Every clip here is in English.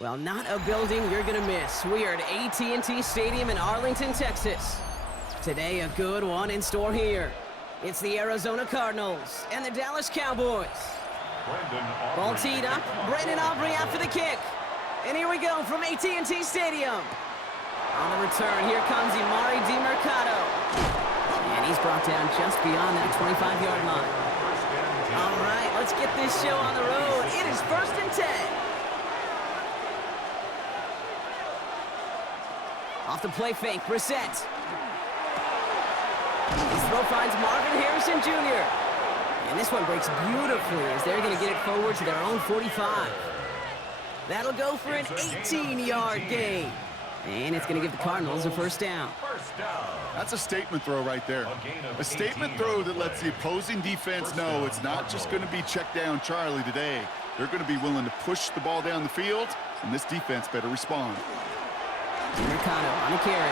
Well, not a building you're going to miss. We are at AT&T Stadium in Arlington, Texas. Today, a good one in store here. It's the Arizona Cardinals and the Dallas Cowboys. Ball teed up. Brandon Aubrey out for the kick. And here we go from AT&T Stadium. On the return, here comes Emari Demercado. And he's brought down just beyond that 25-yard line. All right, let's get this show on the road. It is 1st and 10. Off the play fake, Brissett. His throw finds Marvin Harrison Jr. And this one breaks beautifully as they're going to get it forward to their own 45. That'll go for an 18-yard gain. And it's going to give the Cardinals a first down. That's a statement throw right there. A statement throw that lets the opposing defense know it's not just going to be check down Charlie today. They're going to be willing to push the ball down the field, and this defense better respond. Mercado on a carry.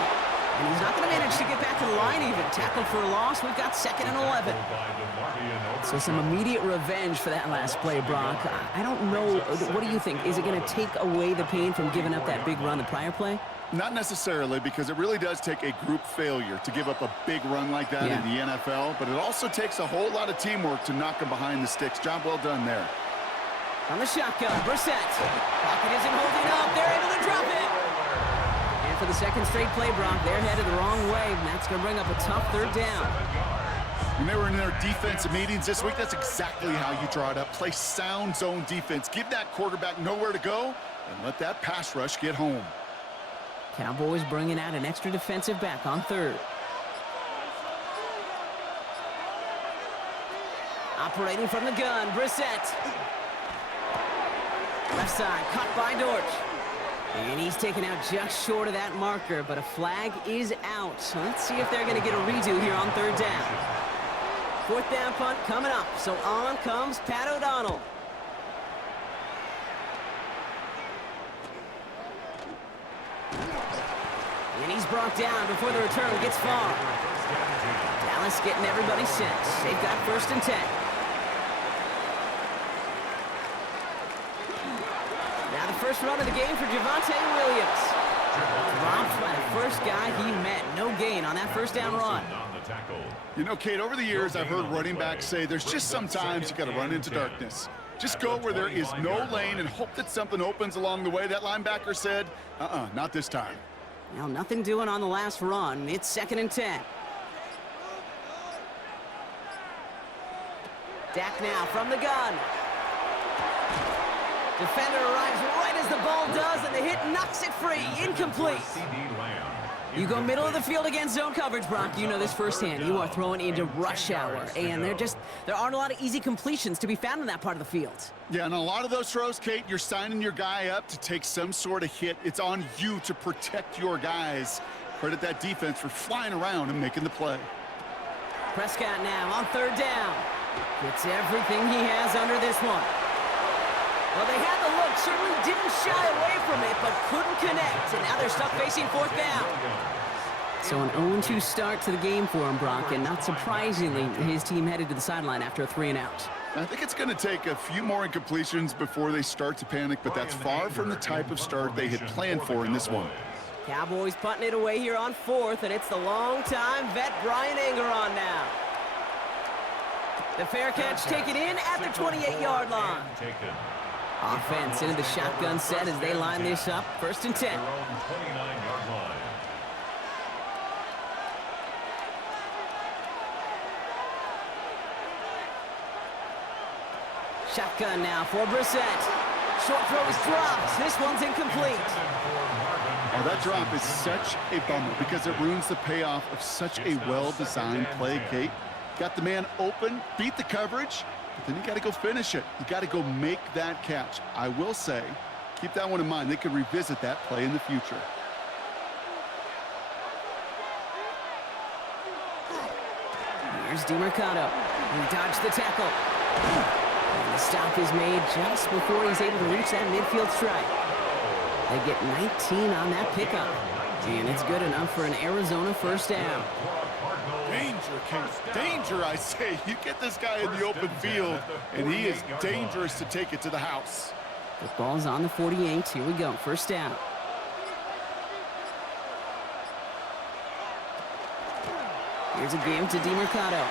And he's not going to manage to get back to the line even. Tackled for a loss. We've got 2nd and 11. So some immediate revenge for that last play, Brock. I don't know. What do you think? Is it going to take away the pain from giving up that big run the prior play? Not necessarily, because it really does take a group failure to give up a big run like that in the NFL. But it also takes a whole lot of teamwork to knock them behind the sticks. Job well done there. On the shotgun, Brissett. Pocket isn't holding up. They're able to drop it. For the second straight play, Brock, they're headed the wrong way, and that's going to bring up a tough 3rd down. When they were in their defensive meetings this week, that's exactly how you draw it up. Play sound zone defense. Give that quarterback nowhere to go, and let that pass rush get home. Cowboys bringing out an extra defensive back on 3rd. Operating from the gun, Brissett. Left side, caught by Dortch. And he's taken out just short of that marker, but a flag is out. So let's see if they're going to get a redo here on 3rd down. 4th down punt coming up. So on comes Pat O'Donnell. And he's brought down before the return gets far. Dallas getting everybody set. They've got 1st and 10. First run of the game for Javonte Williams. Dropped by the first guy he met. No gain on that 1st down run. You know, Kate, over the years, I've heard running backs say there's just sometimes you got to run into darkness. Just go where there is no lane and hope that something opens along the way. That linebacker said, not this time. Well, nothing doing on the last run. It's 2nd and 10. Dak now from the gun. Defender arrives right as the ball does, and the hit knocks it free. Incomplete. You go middle of the field against zone coverage, Brock. You know this firsthand. You are throwing into rush hour, and there aren't a lot of easy completions to be found in that part of the field. Yeah, and a lot of those throws, Kate, you're signing your guy up to take some sort of hit. It's on you to protect your guys. Credit that defense for flying around and making the play. Prescott now on 3rd down. Gets everything he has under this one. Well, they had the look, certainly didn't shy away from it, but couldn't connect, and now they're stuck facing 4th down. So an 0-2 start to the game for him, Brock, and not surprisingly, his team headed to the sideline after a 3-and-out. I think it's going to take a few more incompletions before they start to panic, but that's far from the type of start they had planned for in this one. Cowboys punting it away here on 4th, and it's the long-time vet Brian Engeron now. The fair catch taken in at the 28-yard line. Offense into the shotgun set as they line this up. 1st and 10. Shotgun now for Brissett. Short throw is dropped. This one's incomplete. Oh, that drop is such a bummer because it ruins the payoff of such a well-designed play, Kate. Got the man open, beat the coverage, but then you got to go finish it. You got to go make that catch. I will say, keep that one in mind. They could revisit that play in the future. Here's Demercado. He dodged the tackle. And the stop is made just before he's able to reach that midfield strike. They get 19 on that pickup. And it's good enough for an Arizona 1st down. Danger, Kate. Danger, I say. You get this guy in the open field, and he is dangerous to take it to the house. The ball's on the 48. Here we go. First down. Here's a give to DeMercado.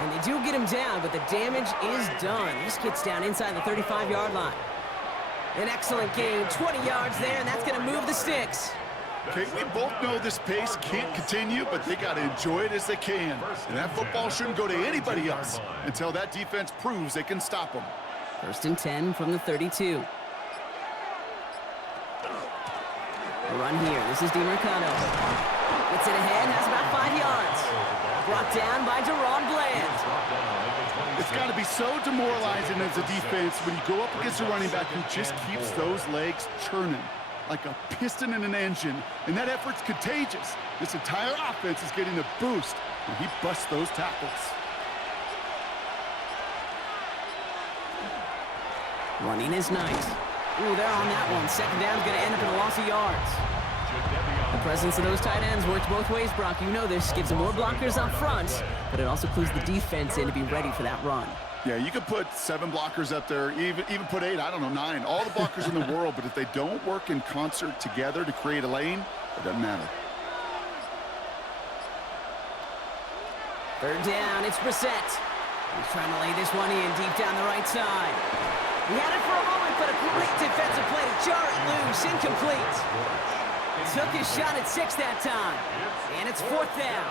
And they do get him down, but the damage is done. This gets down inside the 35-yard line. An excellent gain, 20 yards there, and that's going to move the sticks. Okay, we both know this pace can't continue, but they got to enjoy it as they can. And that football shouldn't go to anybody else until that defense proves they can stop them. First and 10 from the 32. A run here. This is DeMercado. Gets it ahead, has about 5 yards. Brought down by Deron Bland. It's got to be so demoralizing as a defense when you go up against a running back who just keeps those legs churning like a piston in an engine, and that effort's contagious. This entire offense is getting a boost when he busts those tackles. Running is nice. Ooh, they're on that one. Second down's going to end up in a loss of yards. The presence of those tight ends works both ways, Brock. You know this. Gives them more blockers up front, but it also clues the defense in to be ready for that run. Yeah, you could put 7 blockers up there, even put 8, I don't know, 9. All the blockers in the world, but if they don't work in concert together to create a lane, it doesn't matter. Third down, it's Brissett. He's trying to lay this one in deep down the right side. He had it for a moment, but a great defensive play to jar it loose, incomplete. Took his shot at 6 that time, and it's 4th down.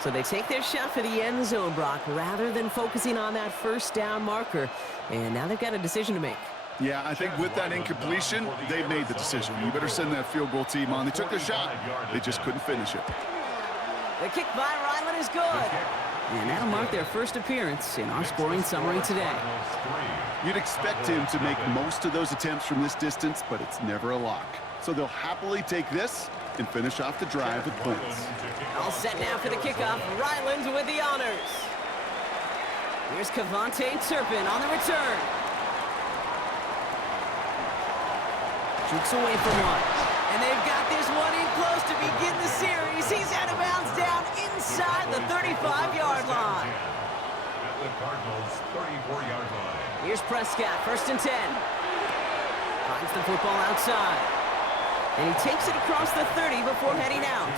So they take their shot for the end zone, Brock, rather than focusing on that first down marker. And now they've got a decision to make. Yeah, I think with that incompletion, they made the decision. You better send that field goal team on. They took their shot. They just couldn't finish it. The kick by Ryland is good. And that'll mark their first appearance in our scoring summary today. You'd expect him to make most of those attempts from this distance, but it's never a lock. So they'll happily take this and finish off the drive with points. All set now for the kickoff. Ryland with the honors. Here's Cavante Turpin on the return. Jukes away from one. And they've got this one in close to begin the series. He's out of bounds down inside the 35-yard line. At the Cardinals' 34-yard line. Here's Prescott, first and 10. Finds the football outside. And he takes it across the 30 before heading out.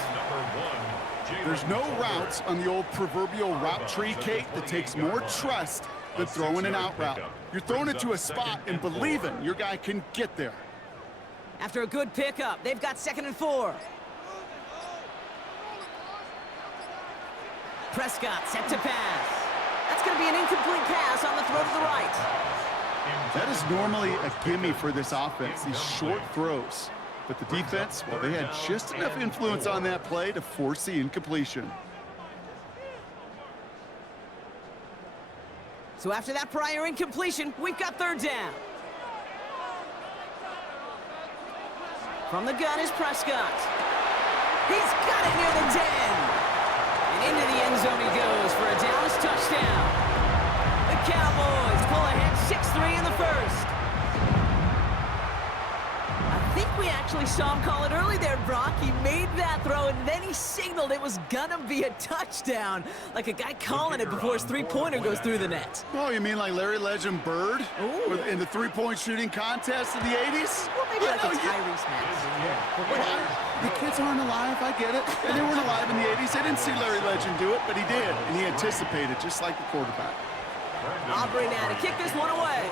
There's no routes on the old proverbial route tree, Kate, that takes more trust than throwing an out route. You're throwing it to a spot and believing your guy can get there. After a good pickup, they've got 2nd and 4. Prescott set to pass. That's going to be an incomplete pass on the throw to the right. That is normally a gimme for this offense, these short throws. But the defense, well, they had just enough influence on that play to force the incompletion. So after that prior incompletion, we've got 3rd down. From the gun is Prescott. He's got it near the 10. And into the end zone he goes for a Dallas touchdown. The Cowboys pull ahead 6-3 in the first. I think we actually saw him call it early there, Brock. He made that throw, and then he signaled it was gonna be a touchdown. Like a guy calling it before his three-pointer goes through the net. Oh, you mean like Larry Legend Bird? Ooh. In the three-point shooting contest in the 80s? Well, maybe like a Tyrese Maxey. The kids aren't alive, I get it. And they weren't alive in the 80s. They didn't see Larry Legend do it, but he did. And he anticipated, just like the quarterback. Aubrey now to kick this one away.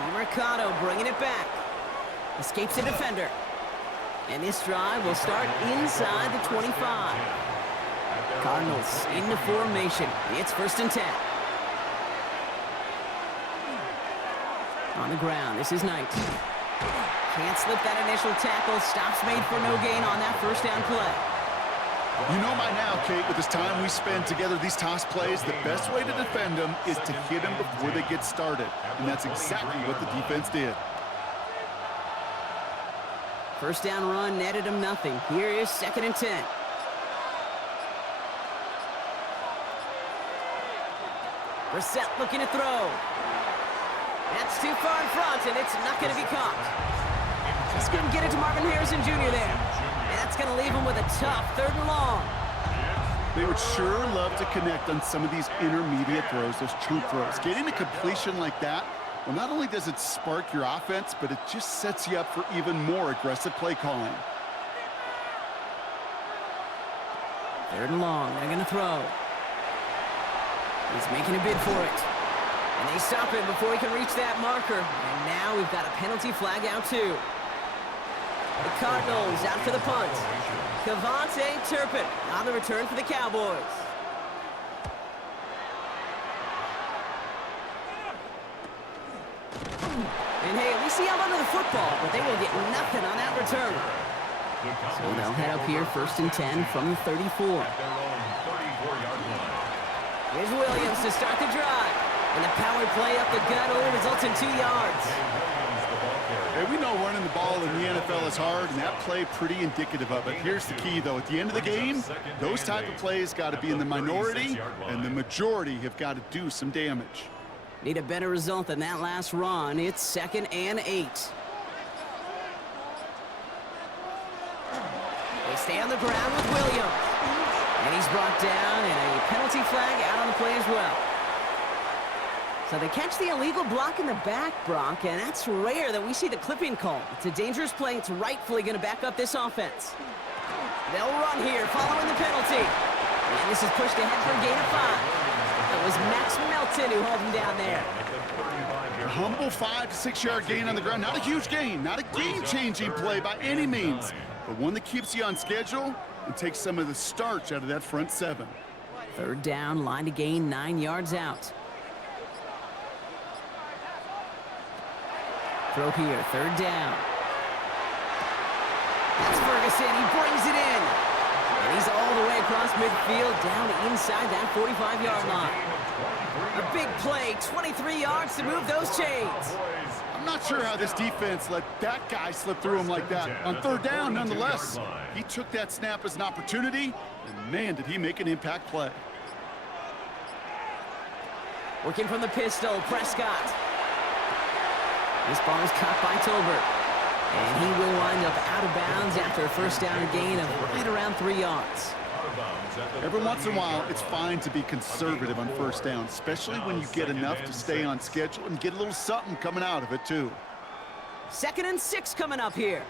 DeMercado bringing it back. Escapes a defender. And this drive will start inside the 25. Cardinals into formation. It's 1st and 10. On the ground, this is Knight. Can't slip that initial tackle. Stops made for no gain on that first down play. You know by now, Kate, with this time we spend together, these toss plays, the best way to defend them is to hit them before they get started. And that's exactly what the defense did. First down run netted him nothing. Here is 2nd and 10. Brissett looking to throw. That's too far in front, and it's not going to be caught. He's going to get it to Marvin Harrison Jr. there. And that's going to leave him with a tough 3rd and long. They would sure love to connect on some of these intermediate throws, those chunk throws. Getting a completion like that, well, not only does it spark your offense, but it just sets you up for even more aggressive play calling. 3rd and long. They're going to throw. He's making a bid for it. And they stop him before he can reach that marker. And now we've got a penalty flag out, too. The Cardinals out for the punt. Cavante Turpin on the return for the Cowboys. And hey, at least he held onto the football, but they will get nothing on that return. So they'll head up here 1st and 10 from the 34. Here's Williams to start the drive. And the power play up the gut only results in 2 yards. Hey, we know running the ball in the NFL is hard, and that play pretty indicative of it. Here's the key, though. At the end of the game, those type of plays got to be in the minority, and the majority have got to do some damage. Need a better result than that last run. It's 2nd and 8. They stay on the ground with Williams. And he's brought down, and a penalty flag out on the play as well. So they catch the illegal block in the back, Brock, and that's rare that we see the clipping call. It's a dangerous play. It's rightfully going to back up this offense. They'll run here following the penalty. And this is pushed ahead for a gain of 5. It was Max Melton who held him down there. A humble 5 to 6 yard gain on the ground. Not a huge gain, not a game-changing play by any means, but one that keeps you on schedule and takes some of the starch out of that front 7. 3rd down, line to gain 9 yards out. Throw here, 3rd down. That's Ferguson, he brings it in. And he's all the way across midfield, down inside that 45-yard line. A big play, 23 yards to move those chains. I'm not sure how this defense let that guy slip through him like that. On 3rd down, nonetheless, he took that snap as an opportunity, and man, did he make an impact play. Working from the pistol, Prescott. This ball is caught by Tolbert. And he will wind up out of bounds after a 1st down gain of right around 3 yards. Every once in a while, it's fine to be conservative on 1st down, especially when you get enough to stay on schedule and get a little something coming out of it, too. 2nd and 6 coming up here.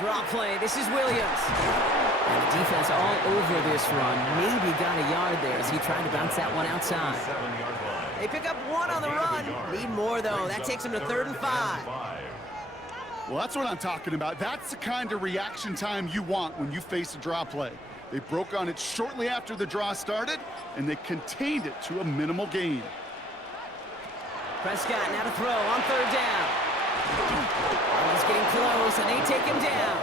Draw play. This is Williams. And the defense all over this run. Maybe got a yard there as he tried to bounce that one outside. They pick up 1 on the run. Need more, though. That takes them to 3rd and 5. Well, that's what I'm talking about. That's the kind of reaction time you want when you face a draw play. They broke on it shortly after the draw started, and they contained it to a minimal gain. Prescott now to throw on 3rd down. He's getting close, and they take him down.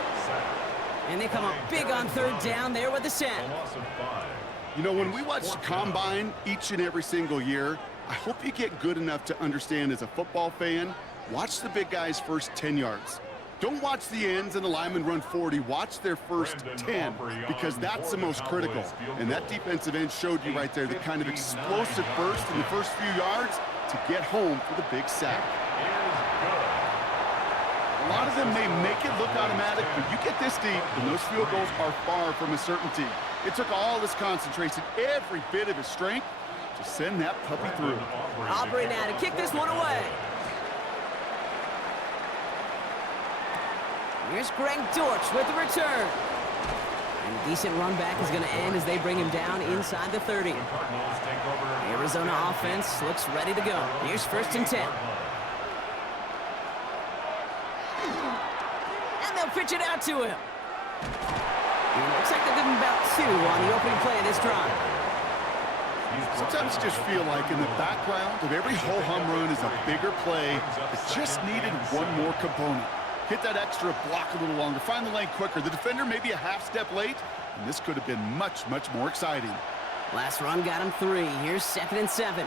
And they come up big on 3rd down there with the set. You know, when we watch the Combine each and every single year, I hope you get good enough to understand as a football fan, watch the big guys' first 10 yards. Don't watch the ends and the linemen run 40. Watch their first 10, because that's the most critical. And that defensive end showed you right there the kind of explosive burst in the first few yards to get home for the big sack. A lot of them may make it look automatic, but you get this deep, and those field goals are far from a certainty. It took all his concentration, every bit of his strength, to send that puppy through. Aubrey now to kick this one away. Here's Greg Dortch with the return. And a decent run back is going to end as they bring him down inside the 30. The Arizona offense looks ready to go. Here's 1st and 10. And they'll pitch it out to him. It looks like they'll give him about 2 on the opening play of this drive. Sometimes you just feel like in the background of every ho-hum run is a bigger play that just needed one more component. Hit that extra block a little longer, find the lane quicker. The defender may be a half step late, and this could have been much, much more exciting. Last run got him 3. Here's 2nd and 7.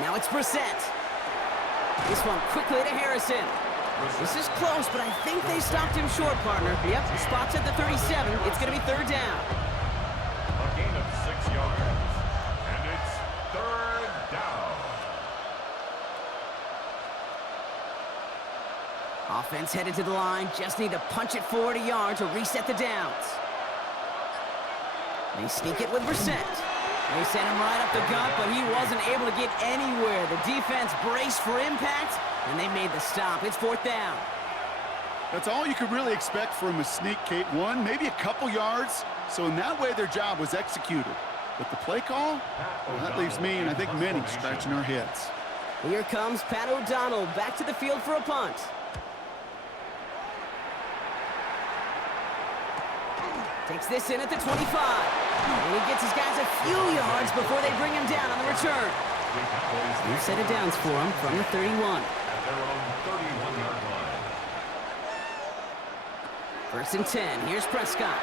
Now it's Brissett. This one quickly to Harrison. This is close, but I think they stopped him short, partner. Yep, the spot's at the 37. It's going to be 3rd down. A gain of 6 yards. And it's 3rd down. Offense headed to the line. Just need to punch it forward a yard to reset the downs. They sneak it with Brissett. They sent him right up the gut, but he wasn't able to get anywhere. The defense braced for impact, and they made the stop. It's 4th down. That's all you could really expect from a sneak, Kate. One, maybe a couple yards. So in that way, their job was executed. But the play call, well, that leaves me, and I think many, scratching our heads. Here comes Pat O'Donnell back to the field for a punt. Takes this in at the 25. And he gets his guys a few yards before they bring him down on the return. New set of downs for him from the 31. At their own 31-yard line. 1st and 10. Here's Prescott.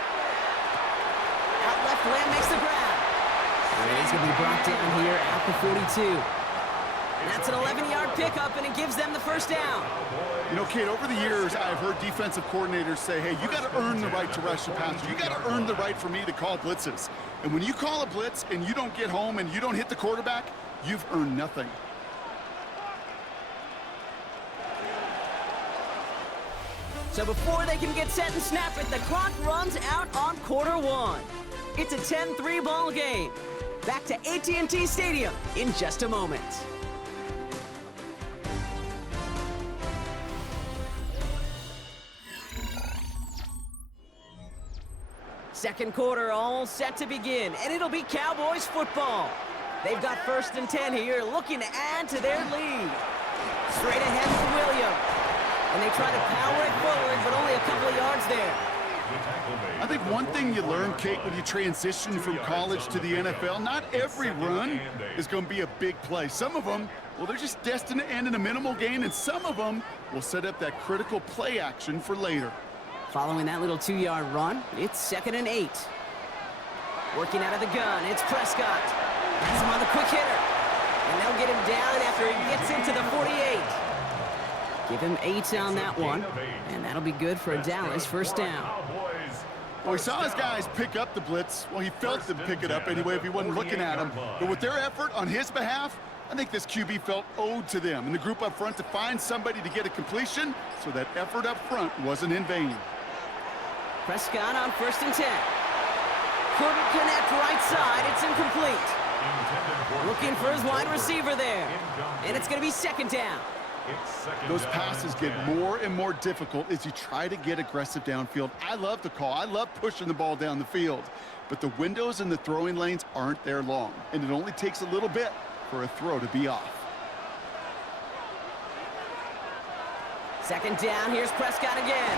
Out left, Lamb makes the grab. And he's going to be brought down here at the 42. That's an 11-yard pickup, and it gives them the 1st down. You know, Kate, over the years, I've heard defensive coordinators say, hey, you got to earn the right to rush the passer. You got to earn the right for me to call blitzes. And when you call a blitz and you don't get home and you don't hit the quarterback, you've earned nothing. So before they can get set and snap it, the clock runs out on quarter 1. It's a 10-3 ball game. Back to AT&T Stadium in just a moment. Second quarter all set to begin, and it'll be Cowboys football. They've got 1st and 10 here, looking to add to their lead. Straight ahead for Williams. And they try to power it forward, but only a couple of yards there. I think one thing you learn, Kate, when you transition from college to the NFL, not every run is going to be a big play. Some of them, well, they're just destined to end in a minimal gain, and some of them will set up that critical play action for later. Following that little 2-yard run, it's 2nd and 8. Working out of the gun, it's Prescott. Has him on the quick hitter. And they'll get him down after he gets into the 48. Give him 8 on that one, and that'll be good for a Dallas 1st down. Well, he saw his guys pick up the blitz. Well, he felt them pick it up anyway if he wasn't looking at him. But with their effort on his behalf, I think this QB felt owed to them and the group up front to find somebody to get a completion, so that effort up front wasn't in vain. Prescott on 1st and 10. Couldn't connect right side. It's incomplete. Looking for his wide receiver there. And it's going to be 2nd down. Those passes get more and more difficult as you try to get aggressive downfield. I love the call. I love pushing the ball down the field. But the windows in the throwing lanes aren't there long. And it only takes a little bit for a throw to be off. 2nd down. Here's Prescott again.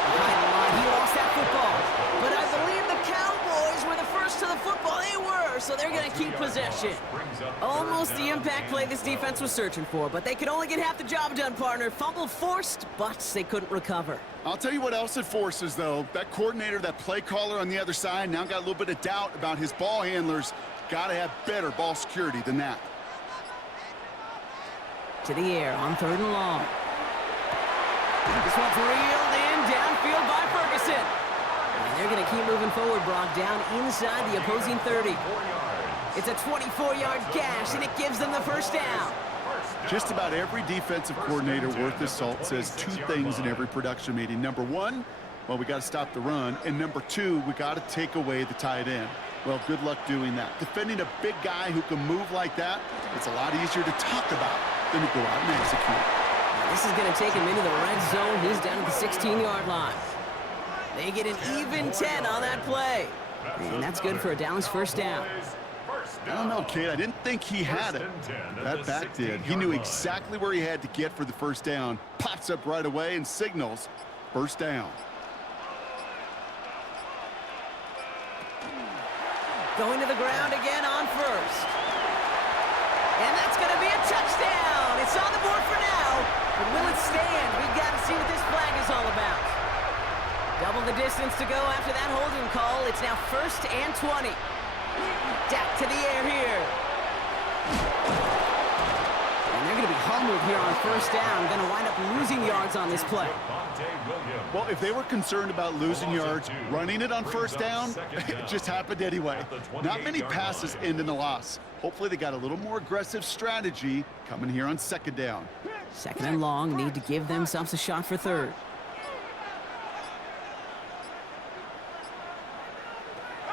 Behind the line, he lost that football. But I believe the Cowboys were the first to the football. They were, so they're going to keep possession. Almost the impact play this defense was searching for, but they could only get half the job done, partner. Fumble forced, but they couldn't recover. I'll tell you what else it forces, though. That coordinator, that play caller on the other side, now got a little bbit of doubt about his ball handlers. Got to have better ball security than that. To the air on 3rd and long. This one's reeled in downfield by Ferguson. And they're going to keep moving forward, Brock, down inside the opposing 30. It's a 24-yard gash, and it gives them the 1st down. Just about every defensive coordinator worth his salt says 2 things in every production meeting. Number 1, well, we got to stop the run. And number 2, we got to take away the tight end. Well, good luck doing that. Defending a big guy who can move like that, it's a lot easier to talk about than to go out and execute. This is going to take him into the red zone. He's down at the 16-yard line. They get an even 10 on that play. And that's good for a Dallas 1st down. I don't know, Kate. I didn't think he had it. That back did. He knew exactly where he had to get for the 1st down. Pops up right away and signals 1st down. Going to the ground again on 1st. And that's going to be a touchdown. It's on the board for now. But will it stand? We've got to see what this flag is all about. Double the distance to go after that holding call. It's now 1st and 20. Dak to the air here. And they're going to be humbled here on 1st down. Going to wind up losing yards on this play. Well, if they were concerned about losing yards, running it on 1st down, it just happened anyway. Not many passes end in a loss. Hopefully they got a little more aggressive strategy coming here on 2nd down. Second and long, need to give themselves a shot for third.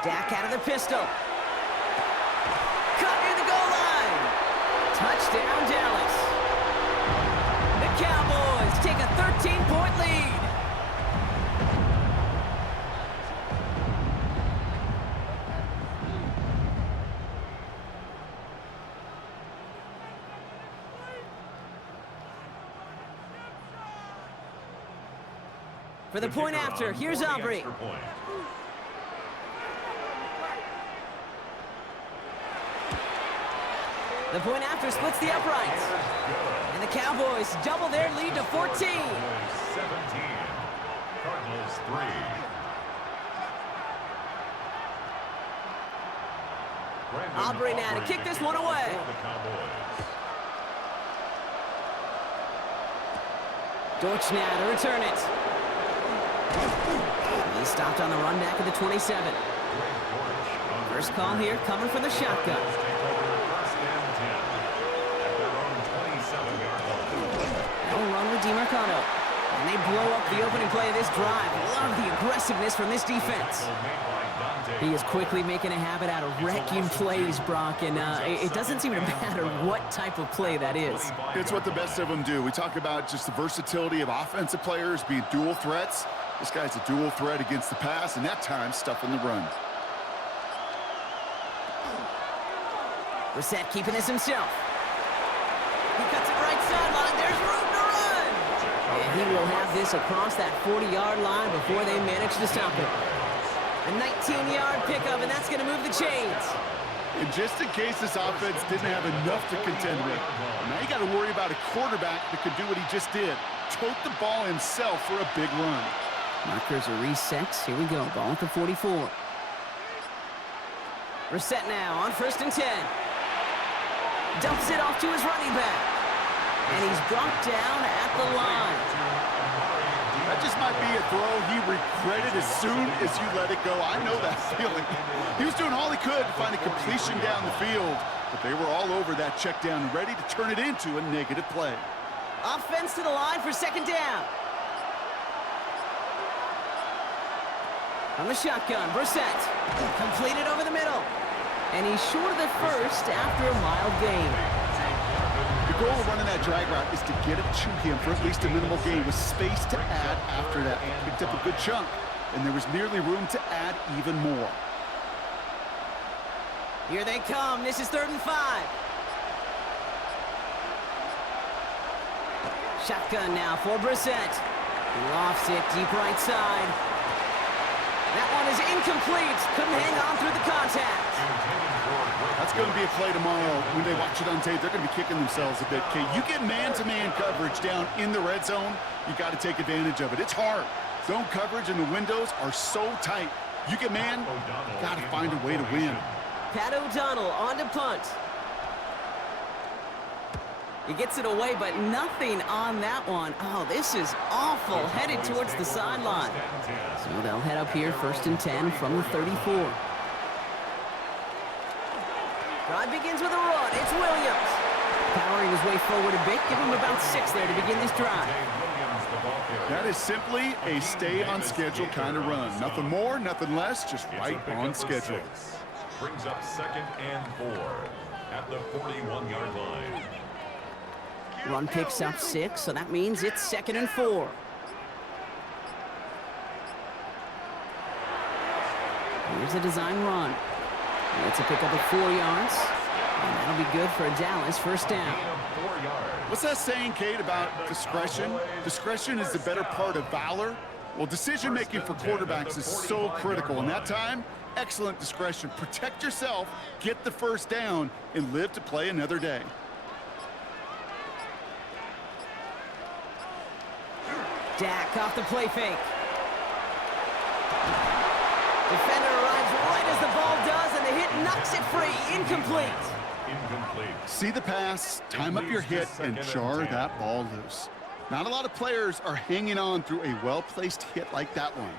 Dak out of the pistol. Cut near the goal line. Touchdown, Dallas. The Cowboys take a 13-point lead. For the point after, here's Aubrey. The point after splits the uprights. And the Cowboys double their lead to 14. 17. Cardinals 3. Aubrey now to kick this one away. Dortch now to return it. He's stopped on the run back of the 27. First call here coming from the shotgun. They'll run with DeMarcano. And they blow up the opening play of this drive. Love the aggressiveness from this defense. He is quickly making a habit out of wrecking plays, Brock, and it doesn't seem to matter what type of play that is. It's what the best of them do. We talk about just the versatility of offensive players being dual threats. This guy's a dual threat against the pass, and that time stuffing the run. Brissett keeping this himself. He cuts it right sideline. There's room to run. And he will have this across that 40-yard line before they manage to stop it. A 19-yard pickup, and that's going to move the chains. And just in case this offense didn't have enough to contend with, now you got to worry about a quarterback that could do what he just did. Tote the ball himself for a big run. Markers are reset. Here we go. Ball at the 44. Brissett now on 1st and 10. Dumps it off to his running back. And he's brought down at the line. That just might be a throw he regretted as soon as you let it go. I know that feeling. He was doing all he could to find a completion down the field, but they were all over that check down, ready to turn it into a negative play. Offense to the line for 2nd down. On the shotgun, Brissett. Completed over the middle. And he's short of the first after a mild gain. The goal of running that drag route is to get it to him for at least a minimal gain with space to add after that. He picked up a good chunk, and there was nearly room to add even more. Here they come. This is 3rd and 5. Shotgun now for Brissett. He lofts it deep right side. That one is incomplete. Couldn't hang on through the contact. That's going to be a play tomorrow. When they watch it on tape, they're going to be kicking themselves a bit. Okay, you get man-to-man coverage down in the red zone, you got to take advantage of it. It's hard. Zone coverage and the windows are so tight. You get man, you got to find a way to win. Pat O'Donnell on to punt. He gets it away, but nothing on that one. Oh, this is awful. Headed towards the sideline. So they'll head up here, 1st and 10 from the 34. Drive begins with a run. It's Williams. Powering his way forward a bit. Give him about 6 there to begin this drive. That is simply a stay-on-schedule kind of run. Nothing more, nothing less, just right on schedule. Brings up 2nd and 4 at the 41-yard line. Run picks up 6, so that means it's 2nd and 4. Here's a design run. It's a pickup of 4 yards, and that'll be good for a Dallas 1st down. What's that saying, Kate, about discretion? Discretion is the better part of valor. Well, decision-making for quarterbacks is so critical. And that time, excellent discretion. Protect yourself, get the 1st down, and live to play another day. Dak off the play fake. Defender arrives right as the ball does, and the hit knocks it free. Incomplete. See the pass, time up your hit, and jar that ball loose. Not a lot of players are hanging on through a well-placed hit like that one.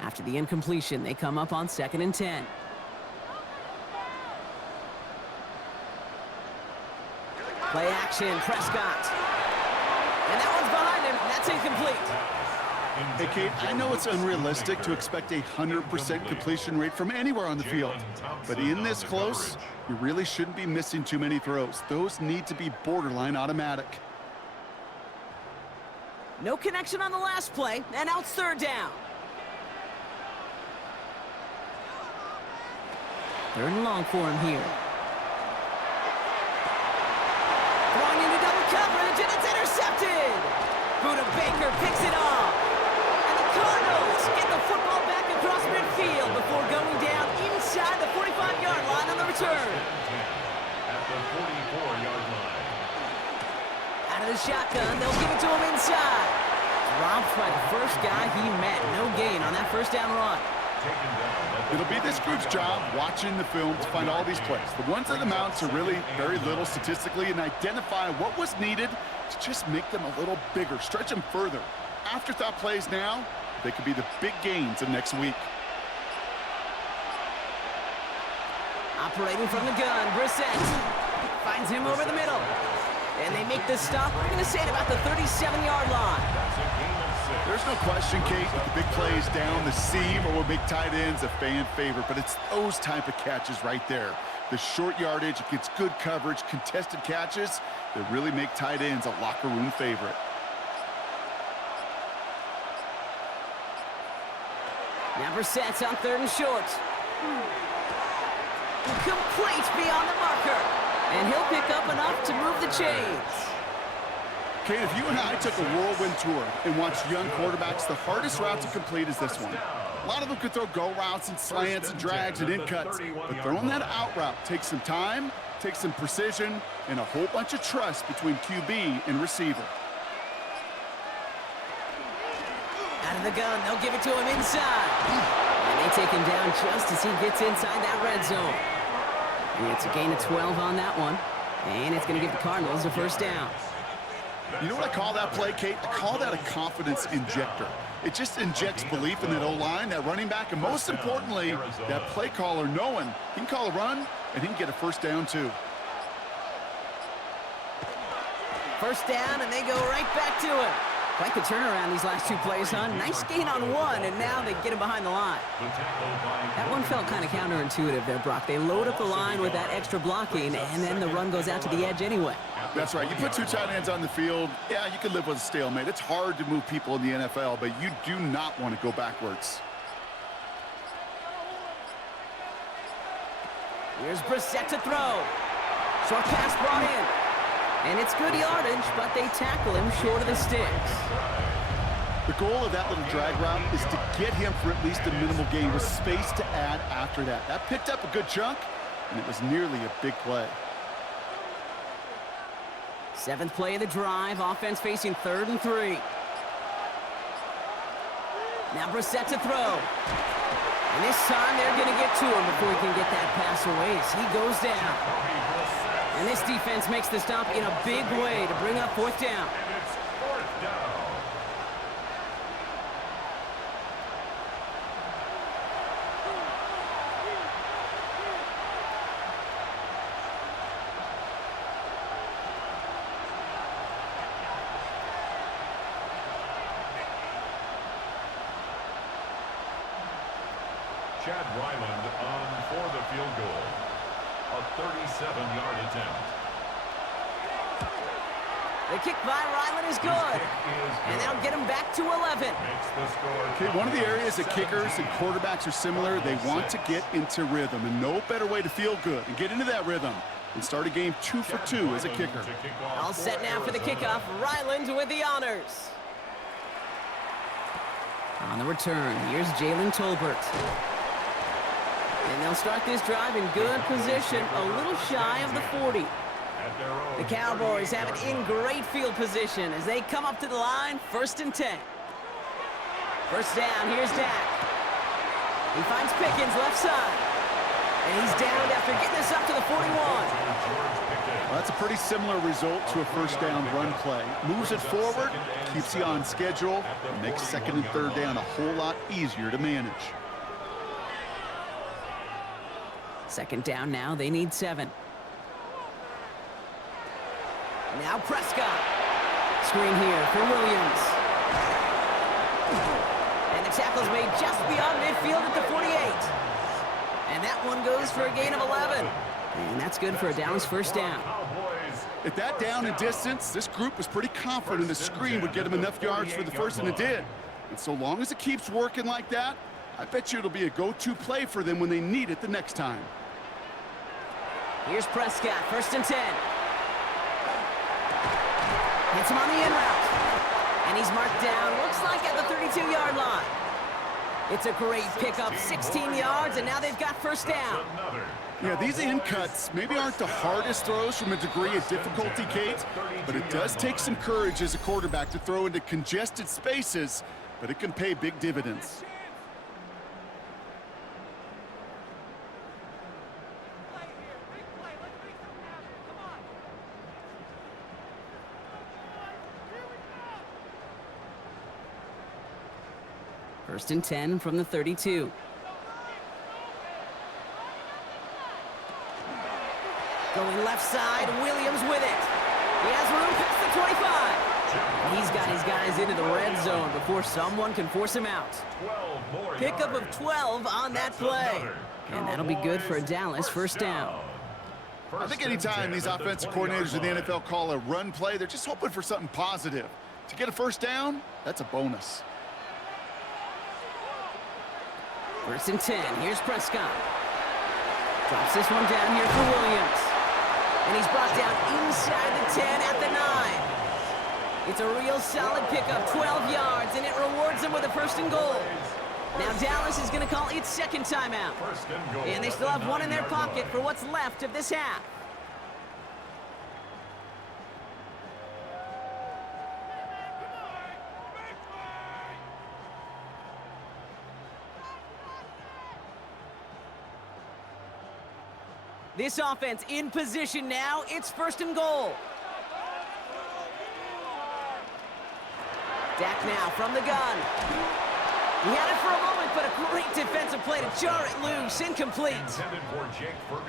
After the incompletion, they come up on 2nd and 10. Play action, Prescott. And that one's behind him. That's incomplete. Hey, Kate, I know it's unrealistic to expect a 100% completion rate from anywhere on the field. But in this close, you really shouldn't be missing too many throws. Those need to be borderline automatic. No connection on the last play, and now it's third down. Third and long for him here. Throwing into double coverage, and it's intercepted. Buda Baker picks it off. And the Cardinals get the football back across midfield before going down inside the 45-yard line on the return. At the 44-yard line. Out of the shotgun, they'll give it to him inside. Dropped by the first guy he met. No gain on that first down run. It'll be this group's job watching the film to find all these plays. The ones that amount to really very little statistically and identify what was needed to just make them a little bigger, stretch them further. Afterthought plays now, they could be the big gains of next week. Operating from the gun, Brissett finds him over the middle. And they make the stop, we're going to say, at about the 37-yard line. There's no question, Kate, with the big plays down the seam or big tight ends, a fan favorite, but it's those type of catches right there. The short yardage, it gets good coverage, contested catches that really make tight ends a locker room favorite. Now Brissett's on third and short. Complete beyond the marker. And he'll pick up enough to move the chains. Kate, if you and I took a whirlwind tour and watched young quarterbacks, the hardest route to complete is this one. A lot of them could throw go routes and slants and drags and in cuts, but throwing that out route takes some time, takes some precision, and a whole bunch of trust between QB and receiver. Out of the gun, they'll give it to him inside. And they take him down just as he gets inside that red zone. And it's a gain of 12 on that one. And it's going to give the Cardinals a first down. You know what I call that play, Kate? I call that a confidence injector. It just injects belief in that O-line, that running back, and most importantly, that play caller knowing he can call a run and he can get a first down too. First down, and they go right back to it. Quite the turnaround these last two plays, huh? Nice gain on one, and now they get him behind the line. That one felt kind of counterintuitive there, Brock. They load up the line with that extra blocking, and then the run goes out to the edge anyway. That's right. You put two tight ends on the field, yeah, you can live with a stalemate. It's hard to move people in the NFL, but you do not want to go backwards. Here's Brissett to throw. Short pass brought in. And it's good yardage, but they tackle him short of the sticks. The goal of that little drag route is to get him for at least a minimal gain with space to add after that. That picked up a good chunk, and it was nearly a big play. Seventh play of the drive, offense facing 3rd and 3. Now Brissett to throw. And this time they're going to get to him before he can get that pass away as he goes down. And this defense makes the stop in a big way to bring up 4th down. And it's 4th down. Chad Ryland on for the field goal. A 37-yard attempt. The kick by Ryland is good. And they'll get him back to 11. Okay, one of the areas that kickers and quarterbacks are similar, they want to get into rhythm. And no better way to feel good and get into that rhythm than start a game 2 for 2 as a kicker. All set now for the kickoff. Ryland with the honors. On the return, here's Jalen Tolbert. And they'll start this drive in good position, a little shy of the 40. The Cowboys have it in great field position as they come up to the line, 1st and 10. First down, here's Dak. He finds Pickens left side. And he's down after getting this up to the 41. Well, that's a pretty similar result to a first down run play. Moves it forward, keeps you on schedule, and makes 2nd and 3rd down a whole lot easier to manage. 2nd down now, they need 7. Now Prescott. Screen here for Williams. And the tackle's made just beyond midfield at the 48. And that one goes for a gain of 11. And that's good for a Dallas first down. At that down and distance, this group was pretty confident the screen would get them enough yards for the first, and it did. And so long as it keeps working like that, I bet you it'll be a go-to play for them when they need it the next time. Here's Prescott, 1st and 10. Hits him on the in route. And he's marked down, looks like at the 32-yard line. It's a great pickup, 16 yards, and now they've got first down. Yeah, these in cuts maybe aren't the hardest throws from a degree of difficulty, Kate, but it does take some courage as a quarterback to throw into congested spaces, but it can pay big dividends. First and 10 from the 32. Going left side, Williams with it. He has room past the 25. He's got his guys into the red zone before someone can force him out. Pickup of 12 on that play. And that'll be good for a Dallas first down. I think anytime these offensive coordinators in the NFL call a run play, they're just hoping for something positive. To get a first down, that's a bonus. First and 10. Here's Prescott. Drops this one down here for Williams. And he's brought down inside the 10 at the 9. It's a real solid pickup, 12 yards, and it rewards them with a first and goal. Now Dallas is going to call its second timeout. And they still have one in their pocket for what's left of this half. This offense in position now. It's first and goal. Dak now from the gun. He had it for a moment, but a great defensive play to jar it loose. Incomplete.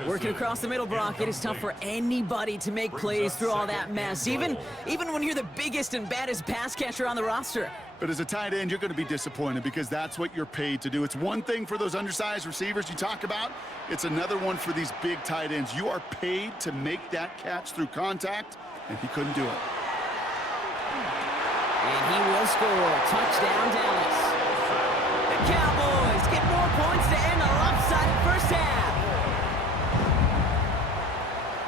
Working across the middle, Brock, it is tough for anybody to make plays through all that mess, even when you're the biggest and baddest pass catcher on the roster. But as a tight end, you're going to be disappointed because that's what you're paid to do. It's one thing for those undersized receivers you talk about. It's another one for these big tight ends. You are paid to make that catch through contact, and he couldn't do it. And he will score. Touchdown, Dallas. The Cowboys get more points to end the lopsided first half.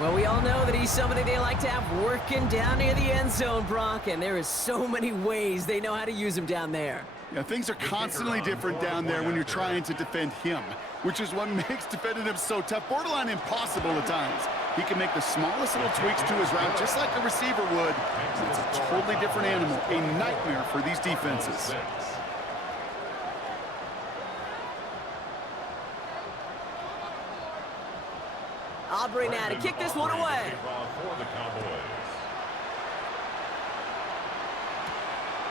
Well, we all know that he's somebody they like to have working down near the end zone, Brock, and there is so many ways they know how to use him down there. Yeah, things are constantly different down there when you're trying to defend him, which is what makes defending him so tough, borderline impossible at times. He can make the smallest little tweaks to his route, just like a receiver would. It's a totally different animal, a nightmare for these defenses. Aubrey now to kick this one away.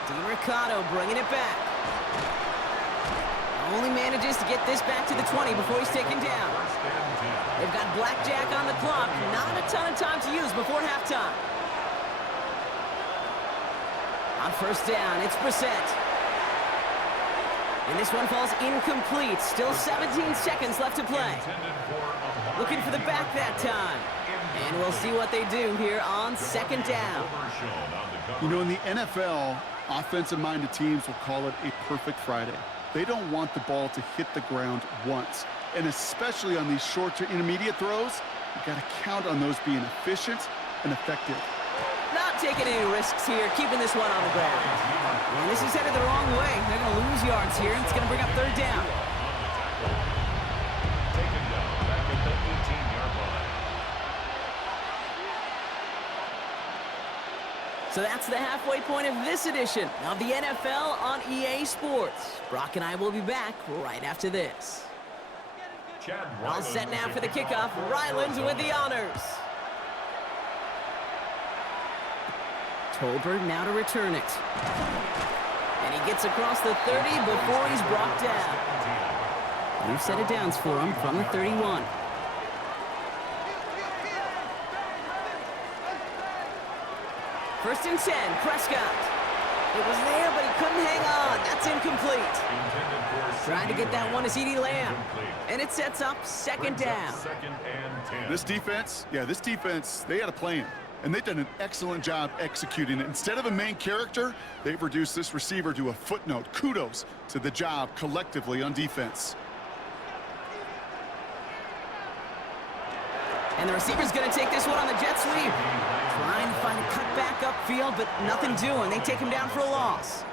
DeMarcado bringing it back. Only manages to get this back to the 20 before he's taken down. They've got blackjack on the clock. Not a ton of time to use before halftime. On first down, it's Brissett. And this one falls incomplete. Still 17 seconds left to play. Looking for the back that time. And we'll see what they do here on second down. You know, in the NFL, offensive-minded teams will call it a perfect Friday. They don't want the ball to hit the ground once. And especially on these short to intermediate throws, you got to count on those being efficient and effective. Not taking any risks here, keeping this one on the ground. And this is headed the wrong way. They're going to lose yards here, and it's going to bring up third down. Taken down back at the 18-yard line. So that's the halfway point of this edition of the NFL on EA Sports. Brock and I will be back right after this. All set now for the kickoff. Rylands with the honors. Tolbert now to return it. And he gets across the 30 before he's brought down. New set of downs for him from the 31. First and 10, Prescott. It was there, but he couldn't hang on. That's incomplete. Trying to get that one to CeeDee Lamb. And it sets up second down. This defense, they had a plan. And they've done an excellent job executing it. Instead of a main character, they've reduced this receiver to a footnote. Kudos to the job collectively on defense. And the receiver's going to take this one on the jet sweep. Trying to find a cut back upfield, but nothing doing. They take him down for a loss.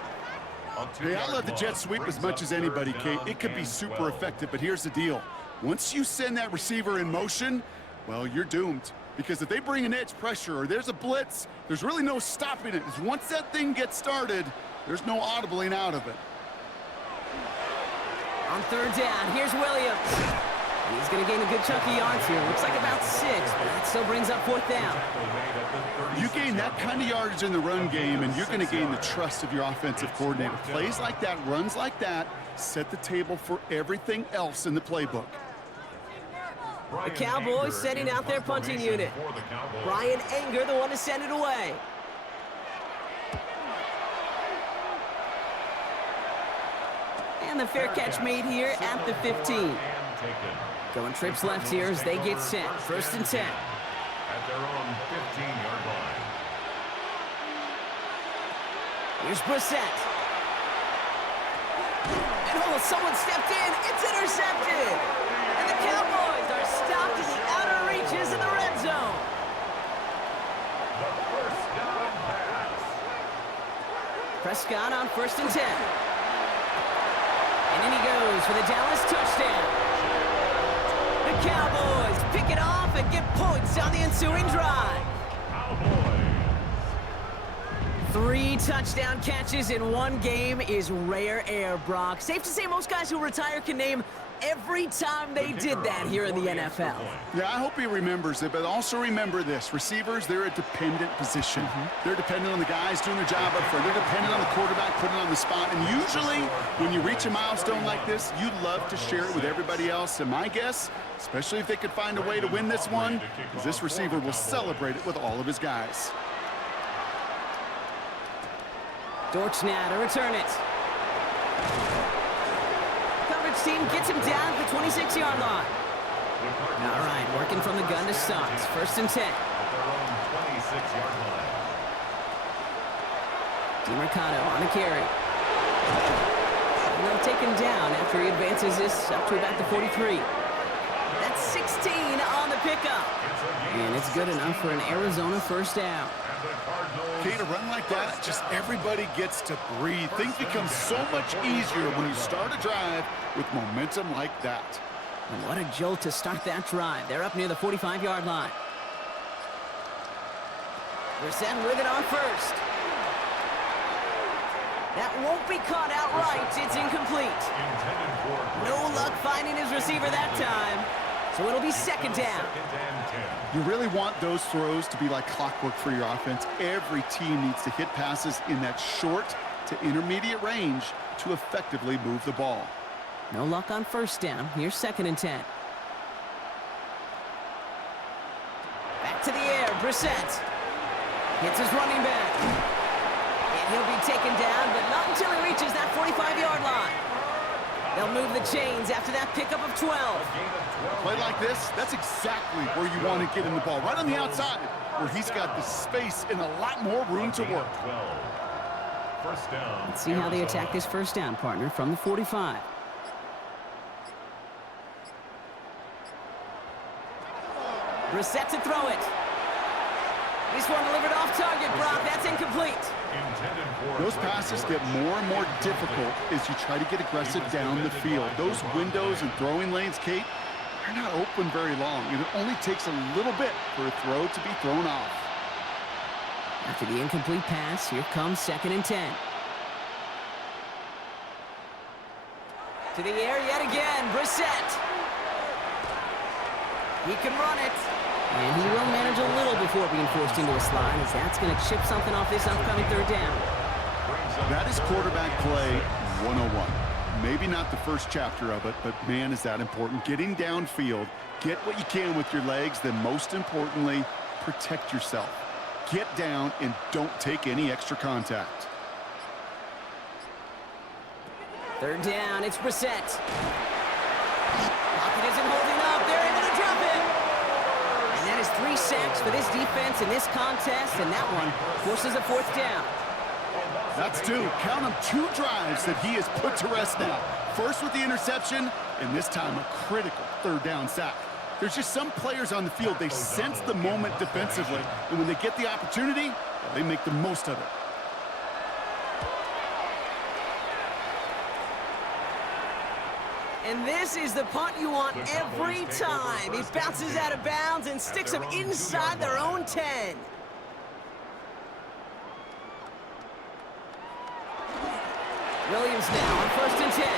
Hey, I love the jet sweep as much as anybody, Kate. It could be super effective, but here's the deal. Once you send that receiver in motion, well, you're doomed. Because if they bring an edge pressure or there's a blitz, there's really no stopping it. Once that thing gets started, there's no audibling out of it. On third down, here's Williams. He's going to gain a good chunk of yards here. Looks like about 6, but that still brings up fourth down. You gain that kind of yardage in the run game, and you're going to gain the trust of your offensive coordinator. Plays like that, runs like that, set the table for everything else in the playbook. The Cowboys setting out their punting unit. Brian Anger, the one to send it away. And the fair catch made here at the 15. Going trips left here as they get set. First and 10. At their own 15-yard line. Here's Brissett. And oh, someone stepped in. It's intercepted. And the Cowboys are stopped in the outer reaches of the red zone. The first down pass. Prescott on first and 10. And in he goes for the Dallas touchdown. The Cowboys pick it off and get points on the ensuing drive. Cowboys. 3 touchdown catches in one game is rare air, Brock. Safe to say most guys who retire can name every time they did that here in the NFL. Yeah, I hope he remembers it, but also remember this. Receivers, they're a dependent position. They're dependent on the guys doing their job up front. They're dependent on the quarterback putting it on the spot. And usually, when you reach a milestone like this, you'd love to share it with everybody else. And my guess, especially if they could find a way to win this one, is this receiver will celebrate it with all of his guys. Dortch now to return it. Coverage team gets him down at the 26-yard line. All right, working from the gun to start. First and 10. At their own 26-yard line. DiMercado on a carry. And they'll take him down after he advances this up to about the 43. That's 16 on the pickup. And it's good enough for an Arizona first down. Okay, to run like that, just everybody gets to breathe. Things become so much easier when you start a drive with momentum like that. And what a jolt to start that drive. They're up near the 45-yard line. Brissett with it on first. That won't be caught outright. It's incomplete. No luck finding his receiver that time. So it'll be second down. You really want those throws to be like clockwork for your offense. Every team needs to hit passes in that short to intermediate range to effectively move the ball. No luck on first down. Here's second and 10. Back to the air. Brissett hits his running back. And he'll be taken down, but not until he reaches that 45-yard line. They'll move the chains after that pickup of 12. Play like this, that's exactly where you want to get in the ball. Right on the outside, where he's got the space and a lot more room to work. First down. Let's see how they attack this first down, partner, from the 45. Brissett to throw it. This one delivered off target, Brock. That's incomplete. Those passes get more and more difficult as you try to get aggressive down the field. Those windows and throwing lanes, Kate, they're not open very long. It only takes a little bit for a throw to be thrown off. After the incomplete pass, here comes second and 10. To the air yet again, Brissett. He can run it. And he will manage a little before being forced into a slide, as that's going to chip something off this upcoming third down. That is quarterback play 101. Maybe not the first chapter of it, but man, is that important. Getting downfield, get what you can with your legs, then most importantly, protect yourself. get down and don't take any extra contact. Third down, it's Brissett. Pocket isn't holding up. They're able to drop it. And that is 3 sacks for this defense in this contest, and that one forces a 4th down. That's 2. Count them 2 drives that he has put to rest now. First with the interception, and this time a critical 3rd down sack. There's just some players on the field, they sense the moment defensively, and when they get the opportunity, they make the most of it. And this is the punt you want every time. It bounces out of bounds and sticks them inside their own 10. Williams now on 1st and 10.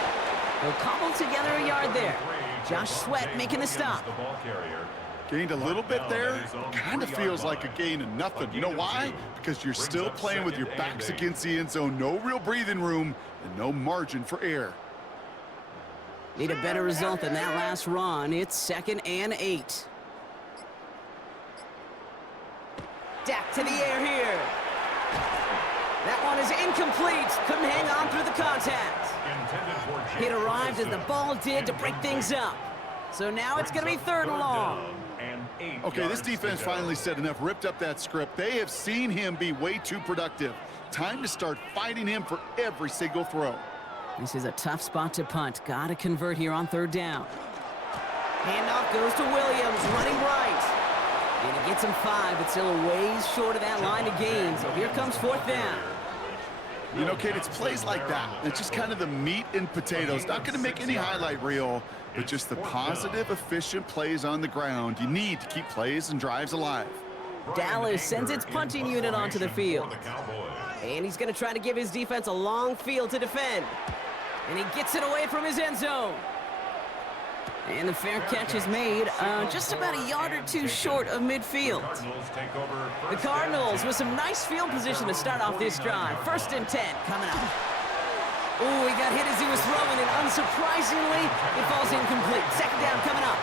They'll cobble together a yard there. Josh Sweat making the stop. Gained a little bit there. Kind of feels like a gain of nothing. You know why? Because you're still playing with your backs against the end zone. No real breathing room and no margin for error. Need a better result than that last run. It's 2nd and 8. Dak to the air here. That one is incomplete. Couldn't hang on through the contact. It arrived as the ball did to break things up. So now it's going to be 3rd and long. Okay, this defense finally said enough, ripped up that script. They have seen him be way too productive. Time to start fighting him for every single throw. This is a tough spot to punt. Got to convert here on 3rd down. Handoff goes to Williams, running right. And he gets him 5, but still a ways short of that line of gain. So here comes 4th down. You know, Kate, it's plays like that. It's just kind of the meat and potatoes. Not going to make any highlight reel, but just the positive, efficient plays on the ground. You need to keep plays and drives alive. Dallas sends its punting unit onto the field. And he's going to try to give his defense a long field to defend. And he gets it away from his end zone. And the fair catch is made just about a yard or 2 short of midfield. The Cardinals with some nice field position to start off this drive. 1st and 10 coming up. Ooh, he got hit as he was throwing, and unsurprisingly, it falls incomplete. 2nd down coming up.